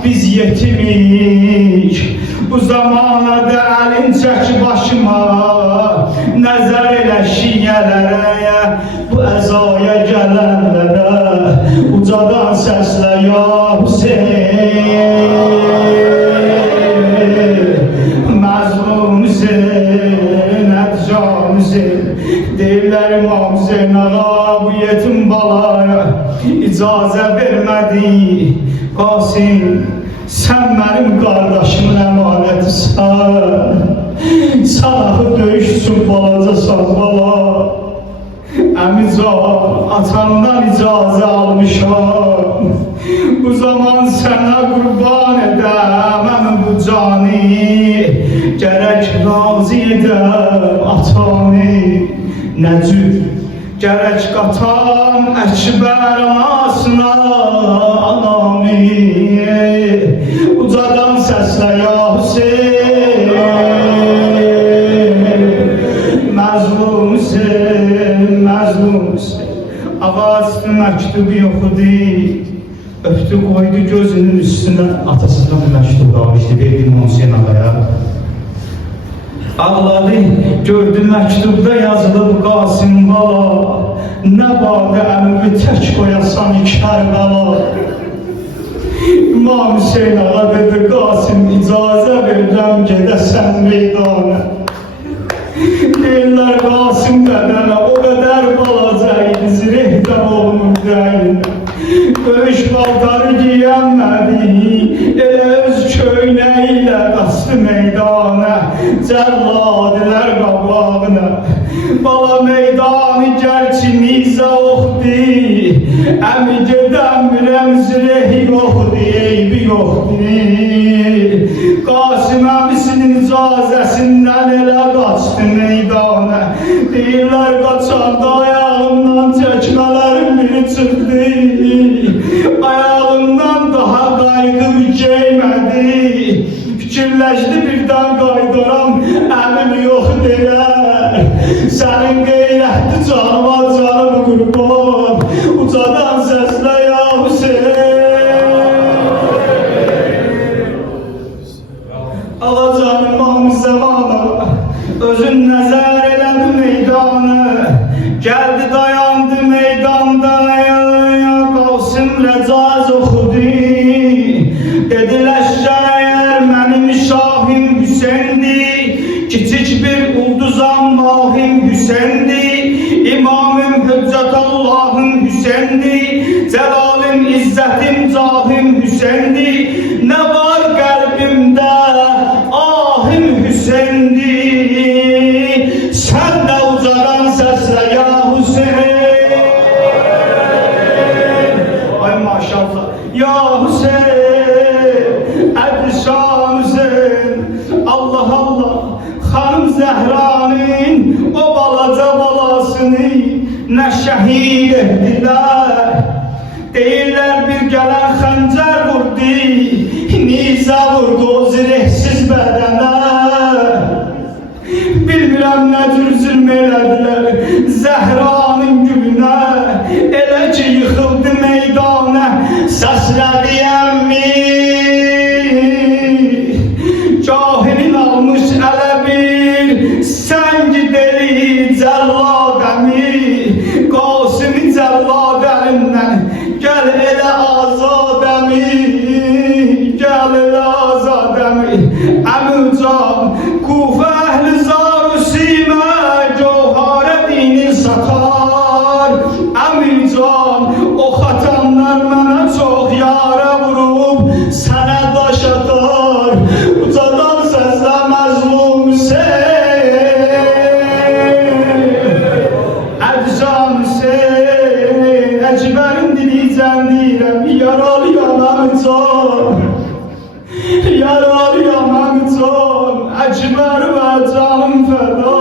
biz yetimik. Bu zamanada əlin çək başıma, nəzər elə şiyələrə, bu əzaya gələnlərə, ucadan səslə ya Hüseyin. Məzlum Hüseyin, ədcan Hüseyin, deyirlər İmam Hüseyin ağa bu yetim balaya icazə vermədi. Qasim, sən mənim qardaşımın əmanətisən, sənahı döyüş üçün balacasan bala. Əmican, atandan icazə almışam, bu zaman sənə qurban edəm, əmin bu cani, gərək razı edəm atanı, nəcür, gərək qatan Əkbər anasına anamı, ucadan səslə ya Hüseyin, məzlum Hüseyin, məzlum Hüseyin. Ağa üstü məktubu yox idi, öptü qoydu gözünün üstünə, atasından bir məktub qalmışdı, verdi İmam Hüseyin ağaya. Ağladı, gördü məktubda yazılıb Qasim bala, nə badə əmri tək qoyasan Kərbəla. İmam Hüseyin ağa dedi, Qasim icazə verirəm gedəsən meydana. Deyirlər Qasim bədənə o qədər balaca idi, zirehdən olmurdu əyinə. Döyüş baltarı giyənmədi, elə öz köynəyilə qaçdı meydana, cəlladilər qabağına. Bala meydanı gərçi nizə oxdi, əmi gedən biləm zirehi yoxdi, eybi yoxdi. Qasim əmisinin icazəsindən elə qaçdı meydana. Deyirlər qaçanda ayağımdan çəkmələrin biri çıxdı, ayağımdan daha qayıdır geymədi. Fikirləşdi birdən qaydaram, əmim yox deyər. Sənin qeyrətli canıma canım qurban, ucadan səslə ya Hüseyin. Ağa canım mamı zamana, özün nəzər elədi meydanı, gəldi dayandı meydanda, ya Qasim rəcaz oxudu. Dedilər şəhər mənim şahim Hüseyindir, kiçik bir ulduzam mahim Hüseyindir, imamım Hüccətallahım Hüseyindir, cəlalim izzətim cahim Hüseyindir, nə var qəlbimdə ahim Hüseyindir, sən də ucadan səslə ya Hüseyin. Ay maşallah ya Hüseyin, Ədişan Hüseyin, Allah Allah, xanım Zəhranın o balaca balasını nə şəhid etdilər. Deyirlər bir gələn xəncər vurdu, nizə vurdu o zirehsiz bədənə. Bilmirəm nə cür zülm elədilər Zəhranın gülünə, elə ki yıxıldı meydana, səslədi əmmi. Cahilin almış ələ bir səngi deli cəllad əmi, Qasimi cəllad əlindən gəl elə azad əmi, gəl elə azad əmi. Əmücan Kufə əhli zar-ı simə cavharə dini satar. Əmücan o xatamlar mənə çox yarə vurub sənə daş atar. Ucadan səslə məzlum Hüseyin, Ədcan Hüseyin, Əkbərin dilicən deyirəm, yaralıyam Əmücan, yaralıyam Əmücan, Əkbər və canım fəda.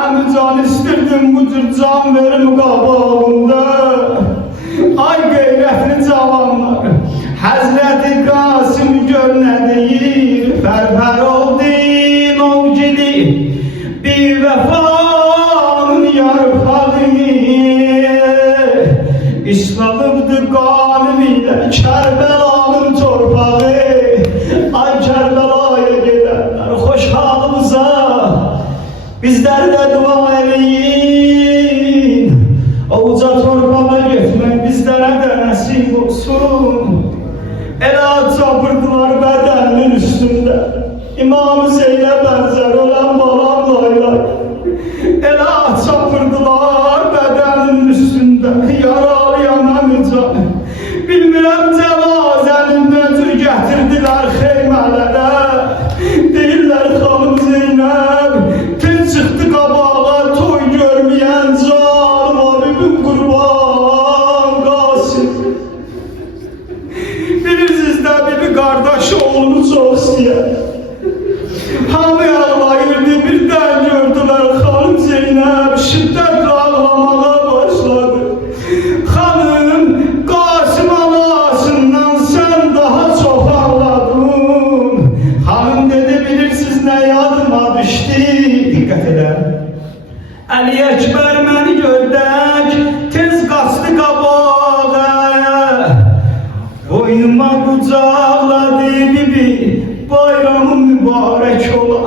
Əmücan istirdim bu cür can verim qabağında. Ay qeyrətli cavanlar, Həzrəti Qasım gör nə deyir, pərpər oldun o gili, bir vəfanın yarpağı, İslamıbdır qanım ilə Kərbəlanın torpağı. Ay Kərbəlaya gedənlər xoş halımıza, bizlər də dua eləyin. O uca torpağa getmək bizlərə də nəsib olsun. Elə çapırdılar bədəninin üstündə, İmam-ı Zeynə bənzər olan balam laylay. Elə çapırdılar bədəninin üstündə, yaralıyam əmican. Bilmirəm cənazənin nə cür gətirdilər xeymələrə. Deyirlər xanım Zeynəb tez çıxdı qabağa, toy görməyən canım abibim qurban Qasım. Bilirsiniz də bibi qardaş oğlunu çox istəyər. Hamı ağlayırdı, birdən gördülər xanım Zeynəb şiddətlə ağlamağa başladı. Xanım Qasım anasından sən daha çox ağladın. Xanım dedi, bilirsiniz nə yadıma düşdü? Diqqət edər. Əli Əkbər məni gördək, tez qaçdı qabağa. Boynuma qucaqladı bibi, bayramın mübarək ola.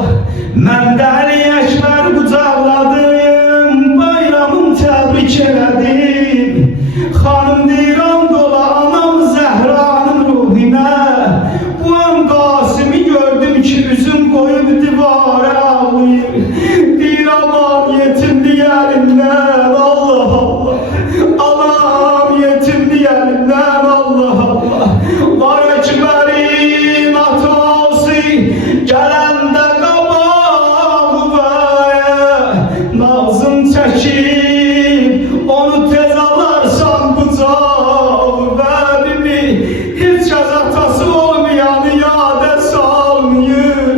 Mən də Əli Əkbər qucaqladım, bayramın təbrik elədim. Xanım deyirəm dola anam Zəhranın ruhinə. Bu an Qasimi gördüm ki üzüm qoyub divara ağlayır. Deyirəm am yetimdi əlimdən, Allah Allah. Anam yetimdi əlimdən, Allah Allah. Var Əkbərin atası gələndə qabağıma, nazım çəkib onu tez alarsan qucağıma. Bibi heç kəs atası olmayanı yadə salmıyor,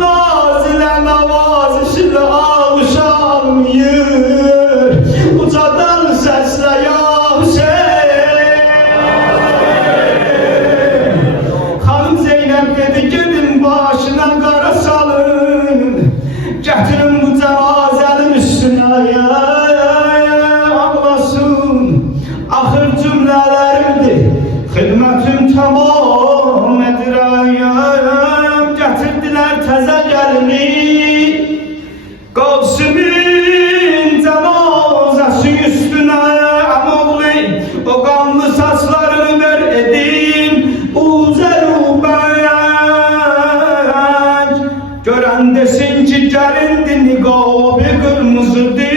naz ilə navazişlə ağış almıyor. Ucadan səslə ya Hüseyin. Xanım Zeynəb dedi, gedin başına qara salın, gətirin bu cənazənin üstünə ağlasın. Axır cümlələrimdir, xidmətim tamam edirəm. Gətirdilər təzə gəlini, Qasimin cənazəsi üstünə. Əmoğlu o qanlı saçlarını ver edin uzərubək. Görən desin ki gəlindi niqabı qırmızıdır,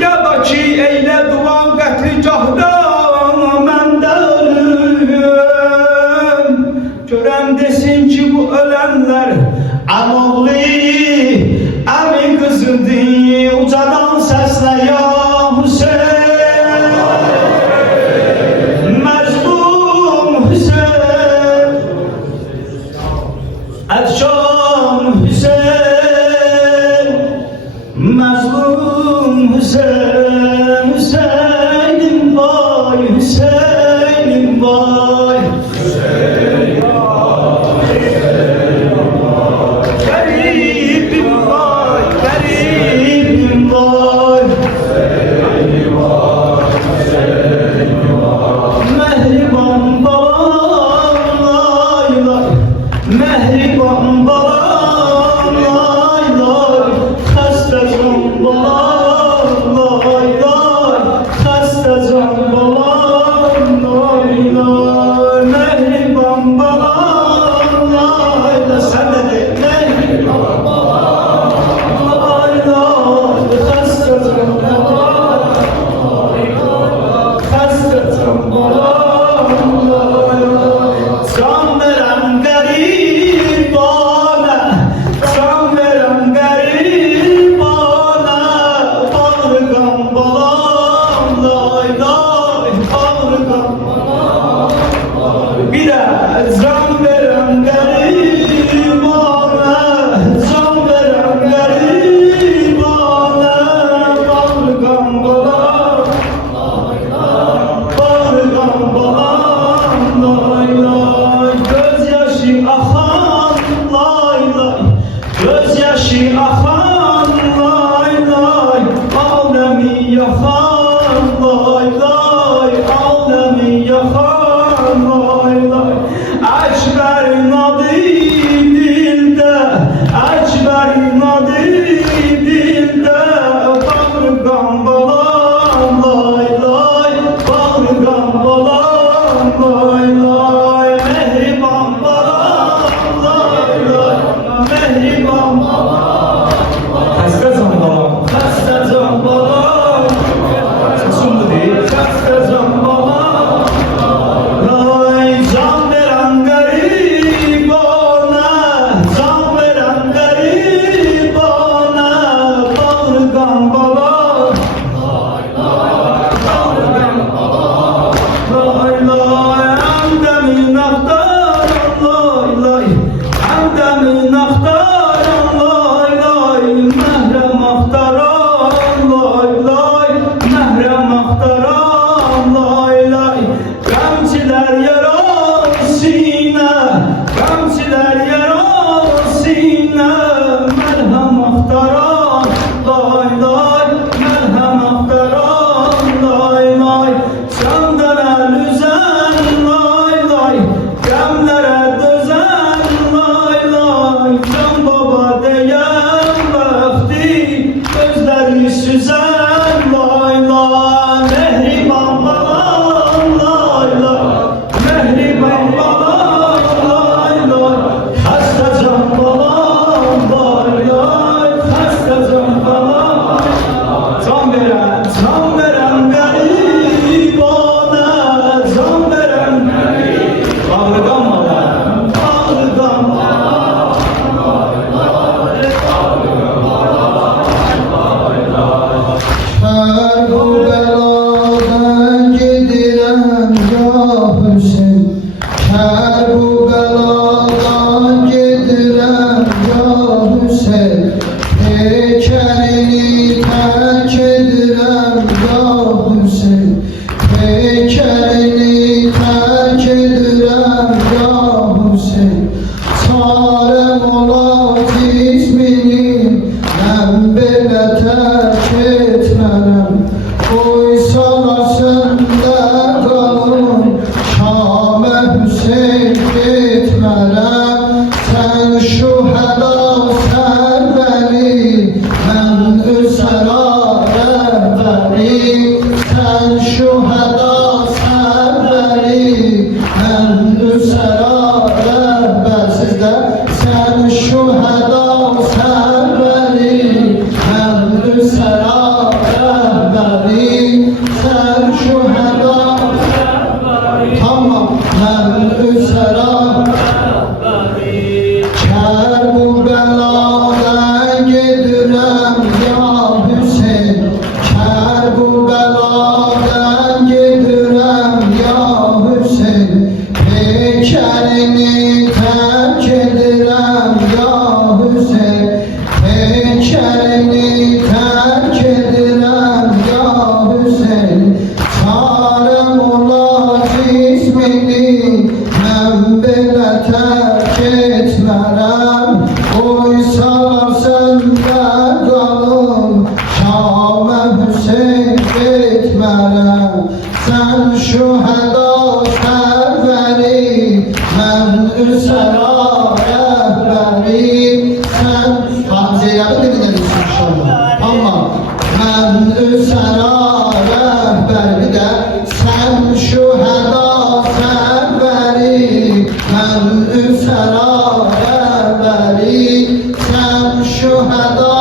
ya da ki eylə duan qətligahda mən də ölüm. Görən desin ki bu ölənlər əmoğlu əmin qızıdır. Ucadan səslə ya Hüseyin, məzlum Hüseyin, ədşan Hüseyin, məzlum Hüseyin. Hüseynim vay, Hüseynim vay. Garibim vay, garibim vay. zambalar Sesumlu değil Xəstə zambalar Ay can verən qərib ona Can verən qərib ona Bağrı qambalar Lay lay Əmdəmin axtaran Lay lay Əmdəmin axtaran Lay lay Məhrəm axtaran Lay lay Məhrəm axtaran Lay lay Qəmçilər yarar sinə Qəmçilər yarar sinə Məlhəm axtaran Lay lay Məlhəm axtaran Lay lay Səndən əl üzən Lay lay Qəmlərə dözən Lay lay Can baba deyən Bəxti gözləri süzən Lay lay Mehriban balam Lay lay Mehriban balam Lay lay Xəstə can balam Lay lay Xəstə can balam Can verən qərib ona Can verən Bağrı qammalar Bağrı qammalar Her bu beladan gidirem ya Hüseyin Her bu beladan gidirem ya Hüseyin Heykelini terk edirem ya Hüseyin Heykelini terk edirem ya Hüseyin Çarem ola cismini ben belə terk etmərəm Qoysalar səndə qalın Şamə Hüseyin getmərəm Sən şühəda sərvəri Mən üsəra rəhbəri Sən şühəda sərvəri Mən üsəra rəhbər Sizdə Sən şühəda sərvəri Mən üsəra rəhbəri Sən şühəda Tamam Mən üsəra Kərbübələdən gedirəm ya Hüseyin Kərbübələdən gedirəm ya Hüseyin Heykəlini tərk edirəm ya Hüseyin Heykəlini tərk edirəm ya Hüseyin Çarəm ola cismini mən belə tərk etmərəm Qoysalar səndə qalın Şamə Hüseyin getmərəm Sən şühəda sərvəri Mən üsəra rəhbəri Sən Zeynəbi də dinlədik inşallah Amma mən üsəra rəhbəri Bir də sən şühəda sərvəri Mən üsəra rəhbəri Sən şühəda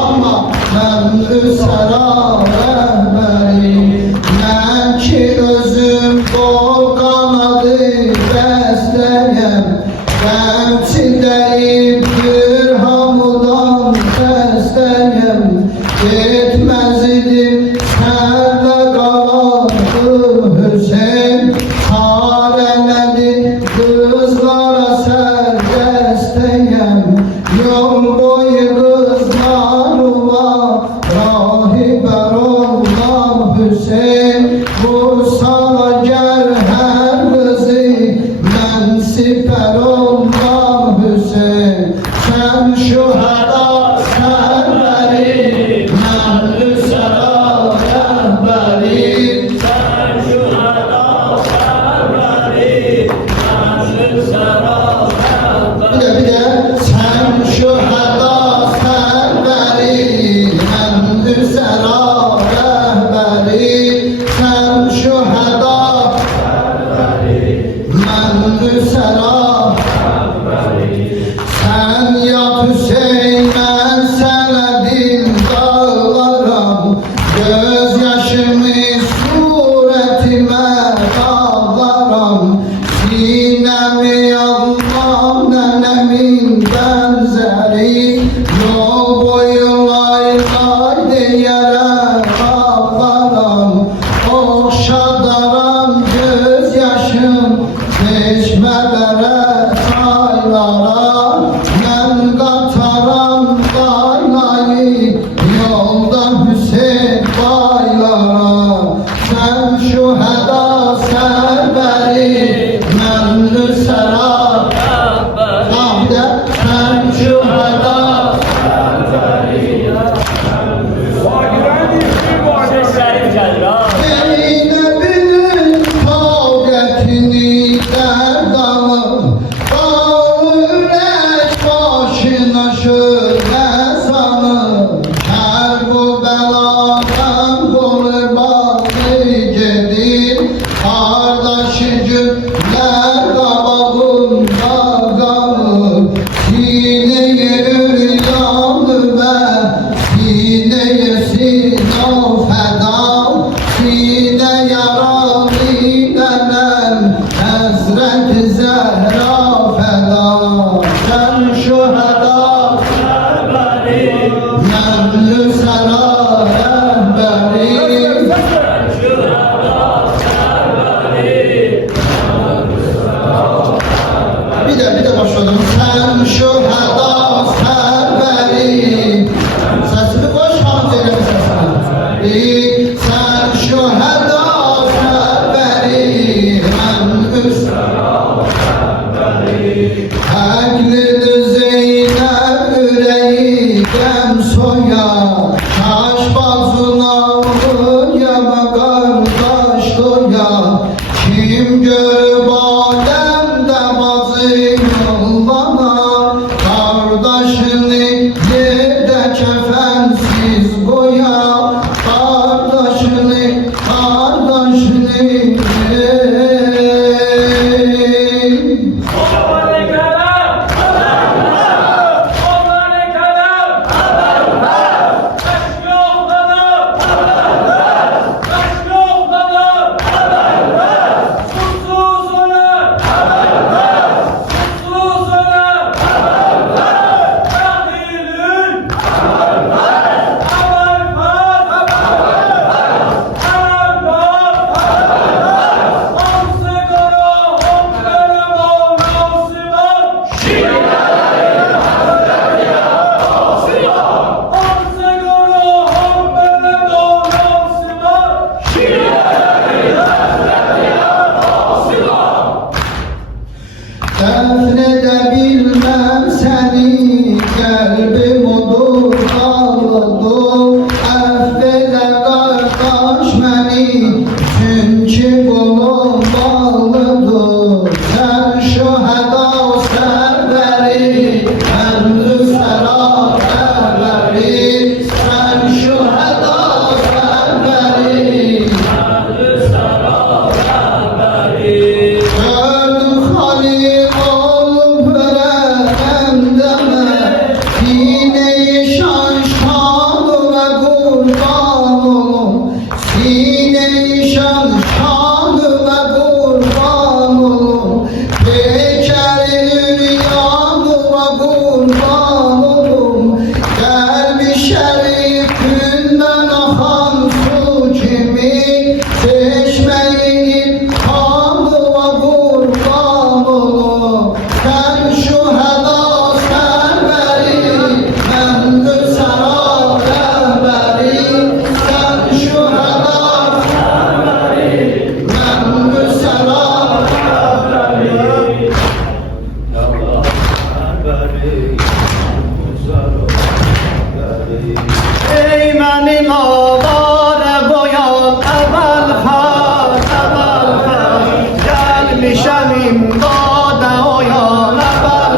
Amma mən üsəra rəhbəri Mən ki özüm qol qanadı bəstəyəm Qəmçi deyibdir hamıdan səstəyəm Getməz idim sənlə qalardı Hüseyin Çarə nədir qızlara sərgəstəyəm Yol boyu qızlarıma rahibər olmam Hüseyin Vursala gəl hər qızı mən sipər olmam Hüseyin Sən şühəda sərvəri mən üsəra rəhbəri Sən şühəda sərvəri mən üsəra rəhbəri Bir də sən şühəda sərvəri mən üsəra rəhbəri Sən şühəda mən üsəra Sen yat Hüseyin ben sana dildar deyərəm ağlaram, oxşadaram göz yaşım, çeşmələrə, çaylara, mən qataram qaynayı, yolda Hüseyin baylara, sən şühəda sərbəri, mən nüsəra, sən şühəda Zeynep'in tavgetini derdanım, Bağırek başına şöyle sanım, her bu beladan kurbanı gedir, kardeşi cümler kabağında kalır, sineye üryanı ve sineye sinan feda, sine yaralı nenem, Hazret Zehra feda, sen şüheda, nemlü sera rehberi, bir de başladım. Sen şüheda sərbəri, səsini qoş xanım Zeynəbin səsini. Sen şüheda sərbəri, mən Həqlidir Zeynəb ürəyi qəm soya, Kaş bazına vuruyama qardaş doya, Kim görüb aləmdə bazı yollama, Qardaşını yerdə kəfənsiz qoya, Qardaşını Dəfn edə bilməm səni, qəlbim odur, qaldır, əfv elə qardaş məni, çünki qolum bağlıdır, sən şühəda sərbəri, mən nüsəra rəhbəri, sən şühəda sərbəri, mən nüsəra rəhbəri. Gördüm Halil olup veremdeme, Sine-i şan şanı ve kurbanım, Sine-i şan şanı ve kurbanım, Bekeri üryanı ve kurbanım, Kalbi şerifünden akan su kimi, Çeşmeyi kanı ve kurbanım, Sen şüheda sərbəri, mən nüsəra rəhbəri, Sen şüheda sərbəri, mən nüsəra rəhbəri. Ey mənim avara qoyan əvvəl xəz, gəlmişəm imdada oyan əvvəl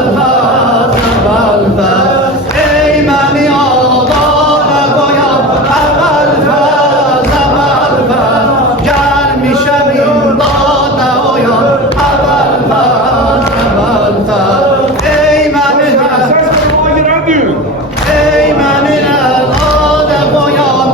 xəz. Ey məni avara qoyan əvvəl xəz, gəlmişəm imdada oyan əvvəl xəz. Ey məni Ey məni əvvəl qoyan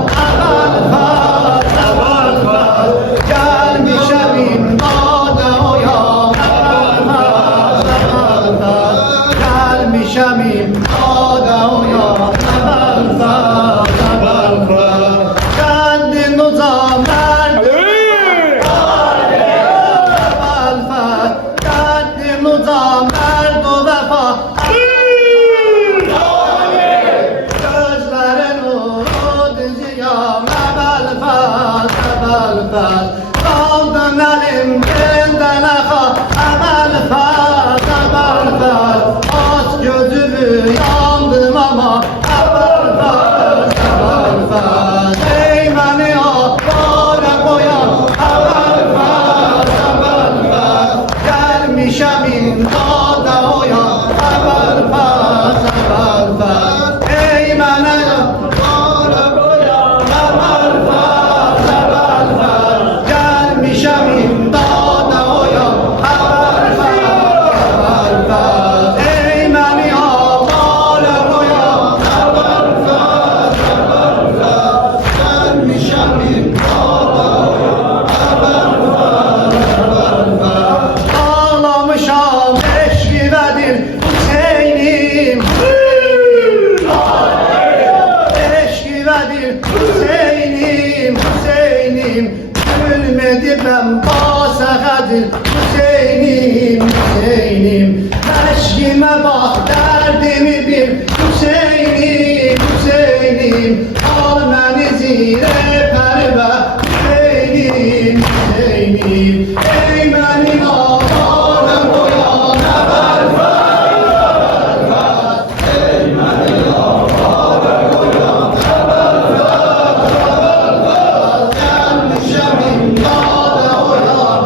əvvəl fəz Qaldım əlimdən əxa əvvəl fəz əvvəl fəz Aç gözümü yandım ama əvvəl fəz əvvəl fəz Ey məni avara qoyan əvvəl fəz əvvəl fəz Gəlmişəm imdada oyan əvvəl fəz əvvəl fəz Ey mənə avara qoyan əvvəl fəz əvvəl fəz Gəlmişəm imdada oyan əvvəl fəz əvvəl fəz Ey məni avara qoyan əvvəl fəz əvvəl fəz Gəlmişəm imdada oyan əvvəl fəz əvvəl fəz Ağlamışam eşqilədir Hüseynim Eşqilədir Hüseynim Hüseynim Gülmedibəm basəğədir Hüseynim Hüseynim Eşqimə bax dərdimi bil Hüseynim Hüseynim Al məni zirə pərvə Hüseynim Hüseynim Ey mənim avara qoyan əvvəl Gəlmişəm imdada oyan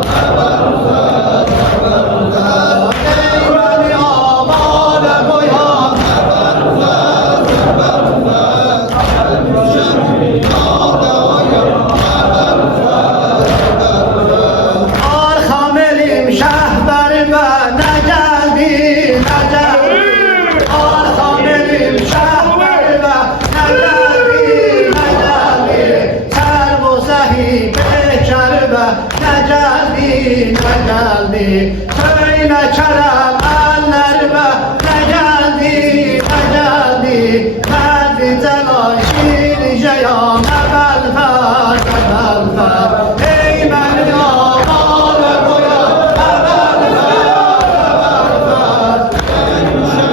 Ey məni avara qoyan Arxam elim şəhbərimə nə gəldi, nə gəldi Arxam elim şəhbərimə nə gəldi, nə gəldi Sərv o səhib bekərimə nə gəldi, nə gəldi Söylə kərəm əllərimə nə gəldi, nə gəldi Mərdi cəlay şiricəyam əvvəl fəz, əvvəl fəz Ey məni avara qoyan əvvəl fəz, əvvəl fəz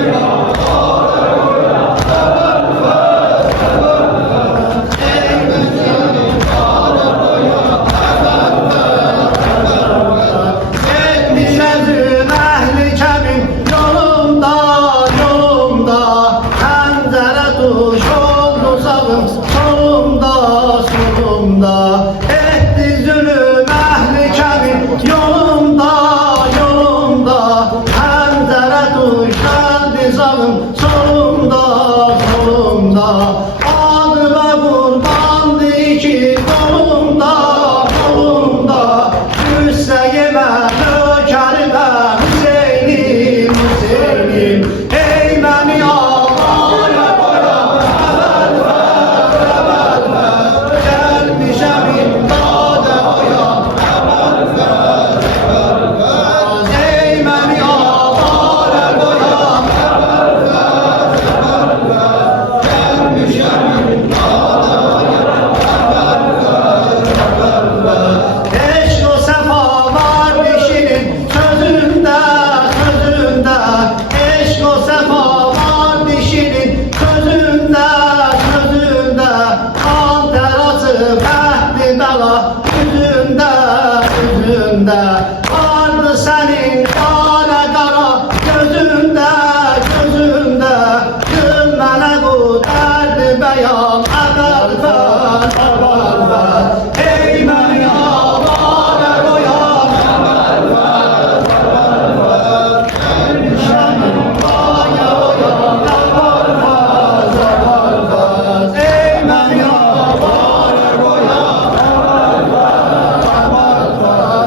Etmişəzüm əhli kəmin yolunda, yolunda Həmzərə tuş oldu sağım solumda, solumda Etdi zülüm əhli kəmin yolunda, yolunda Həmzərə tuş gəldi sağım solumda, solumda Adıma qurbandı iki qolumda, qolumda Hüseyimə nökərimə Hüseynim, Hüseynim Ey məni avara qoyan əvvəl fəz, əvvəl fəz Gəlmişəm imdada oyan əvvəl fəz, əvvəl fəz Ey məni avara qoyan əvvəl fəz, əvvəl fəz Gəlmişəm imdada oyan əvvəl fəz, əvvəl fəz Eşq o səfa var dişinin sözündə, sözündə Eşq o səfa var dişinin sözündə, sözündə Kan tər açıb əhdi bəla üzündə, üzündə Vardı sənin qara qara gözündə, gözündə Gül mənə bu dərdi bəyan əvvəl fəz, əvvəl fəz Ey məni avara qoyan əvvəl fəz, əvvəl fəz Gəlmişəm imdada oyan əvvəl fəz, əvvəl fəz Ey məni avara qoyan əvvəl fəz, əvvəl fəz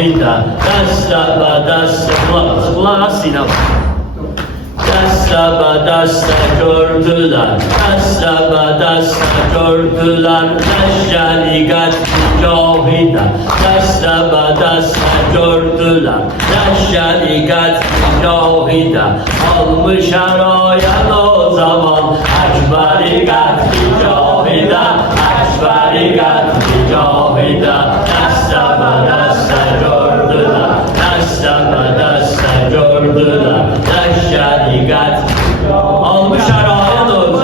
cahida Dasta ba dasta Kulak asıyla Dasta ba dasta gördüler Dasta ba dasta gördüler Leşşerigat cahida Dasta ba dasta gördüler Leşşerigat cahida Almış arayan o zaman Ekberigat cahida Ekberigat cahida Dasta ba dasta gördüler Dasta ba dasta gördüler Leşşerigat Almış arayan o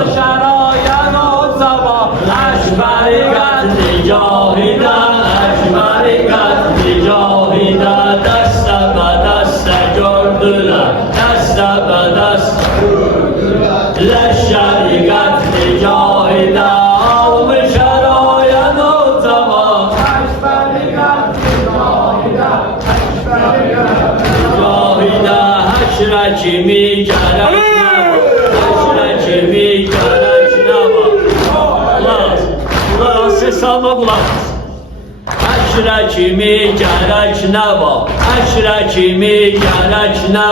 zaman Ekberigat cahida Ekberigat cahida Dasta ba dasta gördüler Dasta ba dasta Leşşerigat cahida Almış arayan o zaman cahida Haşra kimi gerekne Haşra kimi gerekne Kulak ses alma kulak Haşra kimi gerekne Haşra kimi gerekne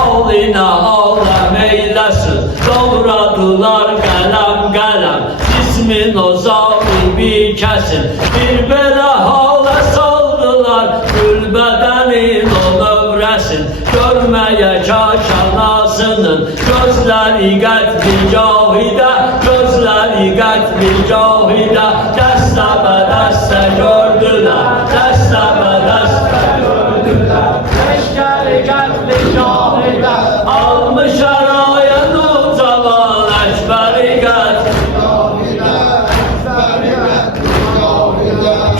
Ağlına ağlam eylesin Doğradılar kalem kalem Cismin o zalimi kesin Bir belə hala saldılar Gül bedenin o övresin Görmeye kaş anasının Gözleri qətli cahide Gözleri qətli cahide Dəstə bə dəstə gördülər Dəstə bə dəstə gördülər Leşkəri qətli cahide Almış arayan o zaman Ekberi qətli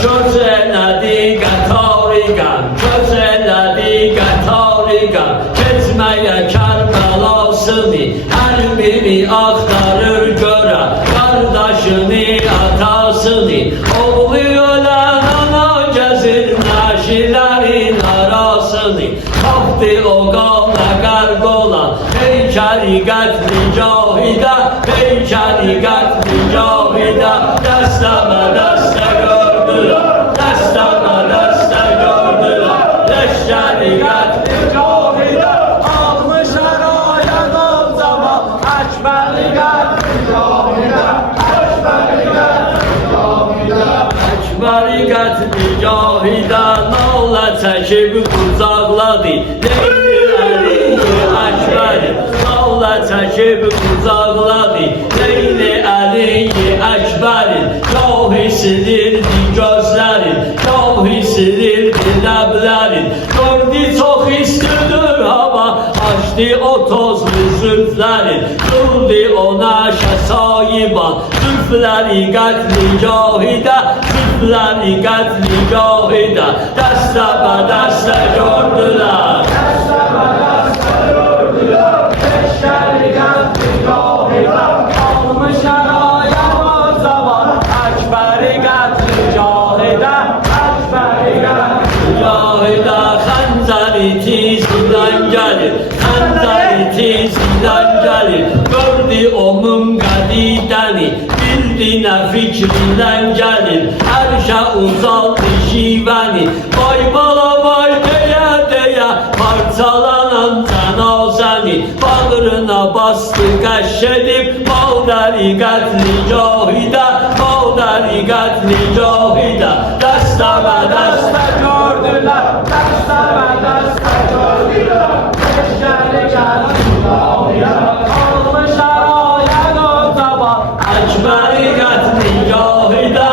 Köz elədi qətariqəm Köz elədi qətariqəm Keçməyə Kərbəlasını Hər biri axtarır görə Qardaşını, atasını Oğlu ölən ana gəzir Nəşilərin arasını Tapdı o qana qərq olan Heykəri qətli cahidə Heykəri qətli cahidə Dəstə bə dəstə gördülər Dəstə bə dəstə gördülər Leşkəri qətli cahidə Almış arayan o zaman Ekberi qətli cahidə Ekberi qətli cahidə Ekberi qətli cahidə Nalla çəkib qucaqladı Leyli Əliyi Ekberi Nalla çəkib qucaqladı Leyli Əliyi Ekberi Yahi silirdi gözlərin Yahi silirdi ləblərin Gördü çox istidir hava Açdı o tozlu zülflərin Qıldı ona şəsayiban Zülfləri qətli cahidə Zülfləri qətli cahidə Dəstə bə dəstə gördülər Dəstə bə dəstə gördülər Leşkəri qətli cahidə Almış arayan o zaman Ekberi qətli cahidə Ekberi qətli cahidə Xəncəri tizindən gəlir Xəncəri tizindən gəlir Gördü onun qədidəni Bildi nə fikrindən gəlir Ərşə uzaldı şivəni Vay bala vay deyə deyə Parçalanan cənazəni Bağrına bastı qəş edib Mağdəri qətli cahidə Mağdəri qətli cahidə Dəstə bə dəstə gördülər Dəstə bə dəstə gördülər Leşkəri qətli cahidə Almış arayan o zaman Ekberi qətli cahidə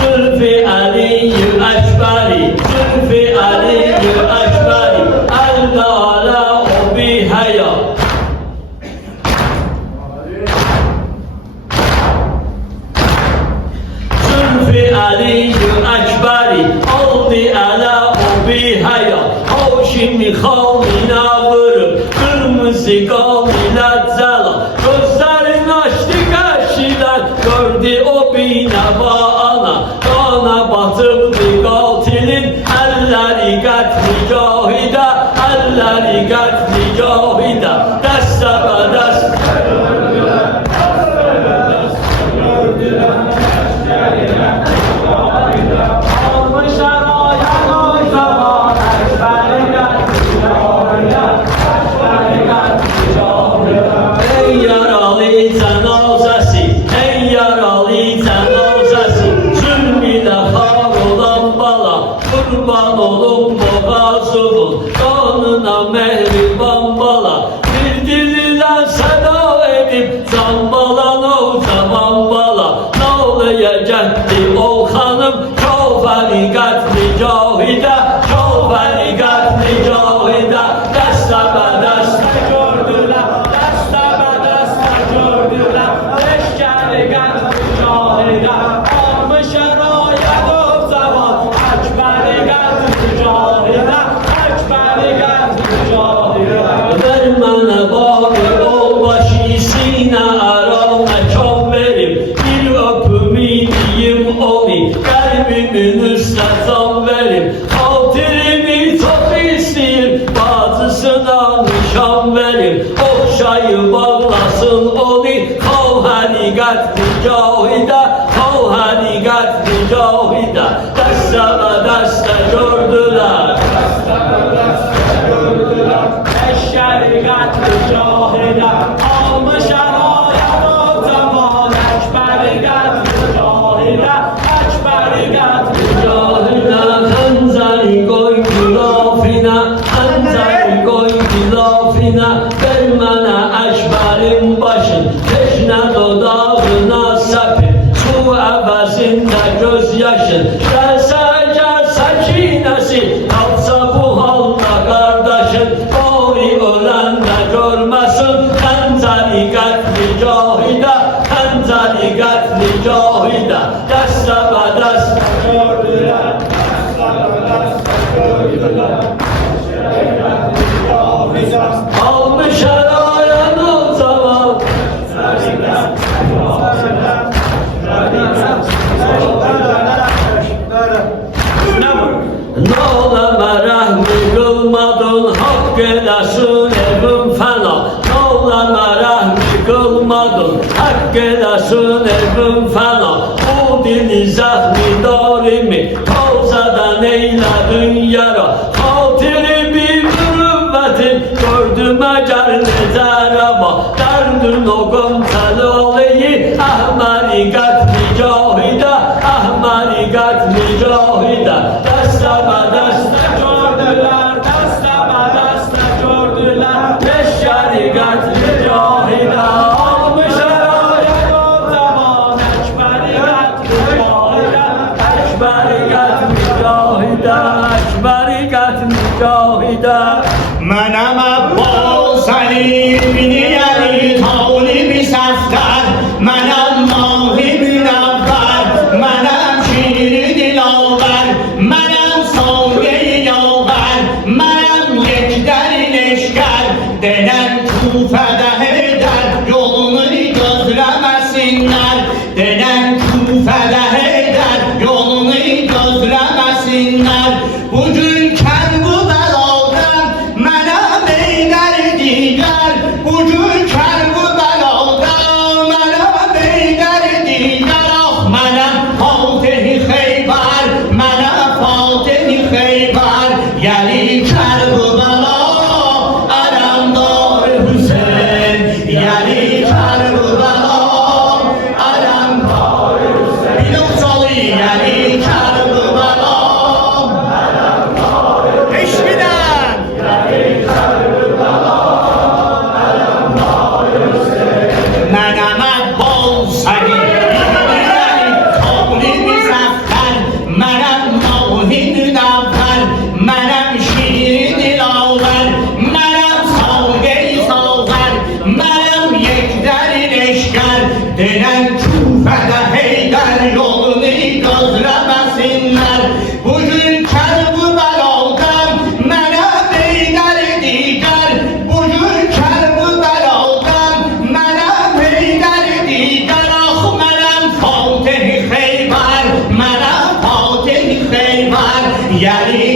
Zülfü Əliyi Ekberi Zülfü Əliyi Ekberi Əldə alə o bir həya Zülfü Əliyi Ekberi Aldı ələ o bir həya Haşimi xanına vurub Qırmızı qan ilə cəla Gözlərin açdı qəşilər Gördü o binəva ana Qana batıbdı qatilin Əlləri qətli cahidə Əlləri qətli cahidə Dəstə bə dəstə gördülər Dəstə bə dəstə gördülər Leşkəri qətli cahidə Kurban olum boğazımın kanına mehriban bala. Bir diliyle seda edip zambalan o zaman bala. Ne olacaktı ol hanım çok farigatli cahide, çok farigatli cahide. Desteme deste gördüler, desteme deste gördüler. Leşkeri gatli cahide, almış erayet o zaman. Ekberi gatli cahide, ekberi gatli cahide. Ver bana bağlı ol başı sine aram mekan verim. Bir öpümü diyeyim oli, kalbimin üstüne zam verim. Hatırımı çok isteyim, bazısına nişan verim. Okşayı bağlasın oli, kal hanigatli cahide, kal hanigatli cahide. Desteme deste gördüler, eşkeri gatli cahide, almış erayet o zaman. Ekberi gatli cahide, ekberi gatli cahide. Hanzari koy gülafine, hanzari koy gülafine. Ver bana ekberin başın, teşne dodağına sepin. Su əvəzində gözyaşın, gəlsə səkinəsi, qalsa bu halda qardaşın. Qori öləndə görməsin, xəncəri qətli cahidə, xəncəri qətli cahidə. Dəstəmə dəstə gördülər, dəstəmə dəstə gördülər. Almış ərayan o zaman, Nağlama rəhmi qılmadın, haqq eləsin evim fəna. Nağlama rəhmi qılmadın, haqq eləsin evim fəna. Bu dili zəhmi darimi, qalsadan eylədin yara. Xatirimi mürüvvətim, gördüm əgər necə rəva. Dərdin o qımtəli olayı, əhməri qətli cahidə, əhməri qətli cahidə. Dəstəmə dəstə gördülər, dəstəmə dəstə gördülər. Leşkeri qətli cahidə, almış erayet o zaman. Ekberi qətli cahidə, ekberi qətli cahidə, ekberi qətli cahidə. Mənəm Abbas Əli bin Əli Talib Səfdər, mənəm Mahi Münəvvər, mənəm şiiri dilavər, mənəm Sağ-ı yavər, mənəm Yekdər leşkər. Denən Kufədə Heydər, yolunu gözləməsinlər. Denən Kufədə Heydər, yolunu gözləməsinlər. Bugün Kərbəladan mənəm Heydər digər, bugün Kərbəladan mənəm Heydər digər. Ah mənəm Fatih-i Xeybər, mənəm Fatih-i Xeybər. Yəli Kərbəla, Ərəmdar Hüseyn, Yəli Kərbəla, Ərəmdar Hüseyn. Bir ucalı Yəli Kərbəla, eşmidən mənəm Abbas Əli bin Əli Talib Səfdər, mənəm Mahi Münəvvər, mənəm şiiri dilavər, mənəm Sağ-ı savər, mənəm Yekdər leşkər. Denən Kufədə Heydər, yolunu gözləməsinlər. Bugün Kərbəladan mənəm Heydər digər, bugün Kərbəladan mənəm Heydər digər. Ah mənəm Fatih-i Xeybər, mənəm Fatih-i Xeybər. Yəli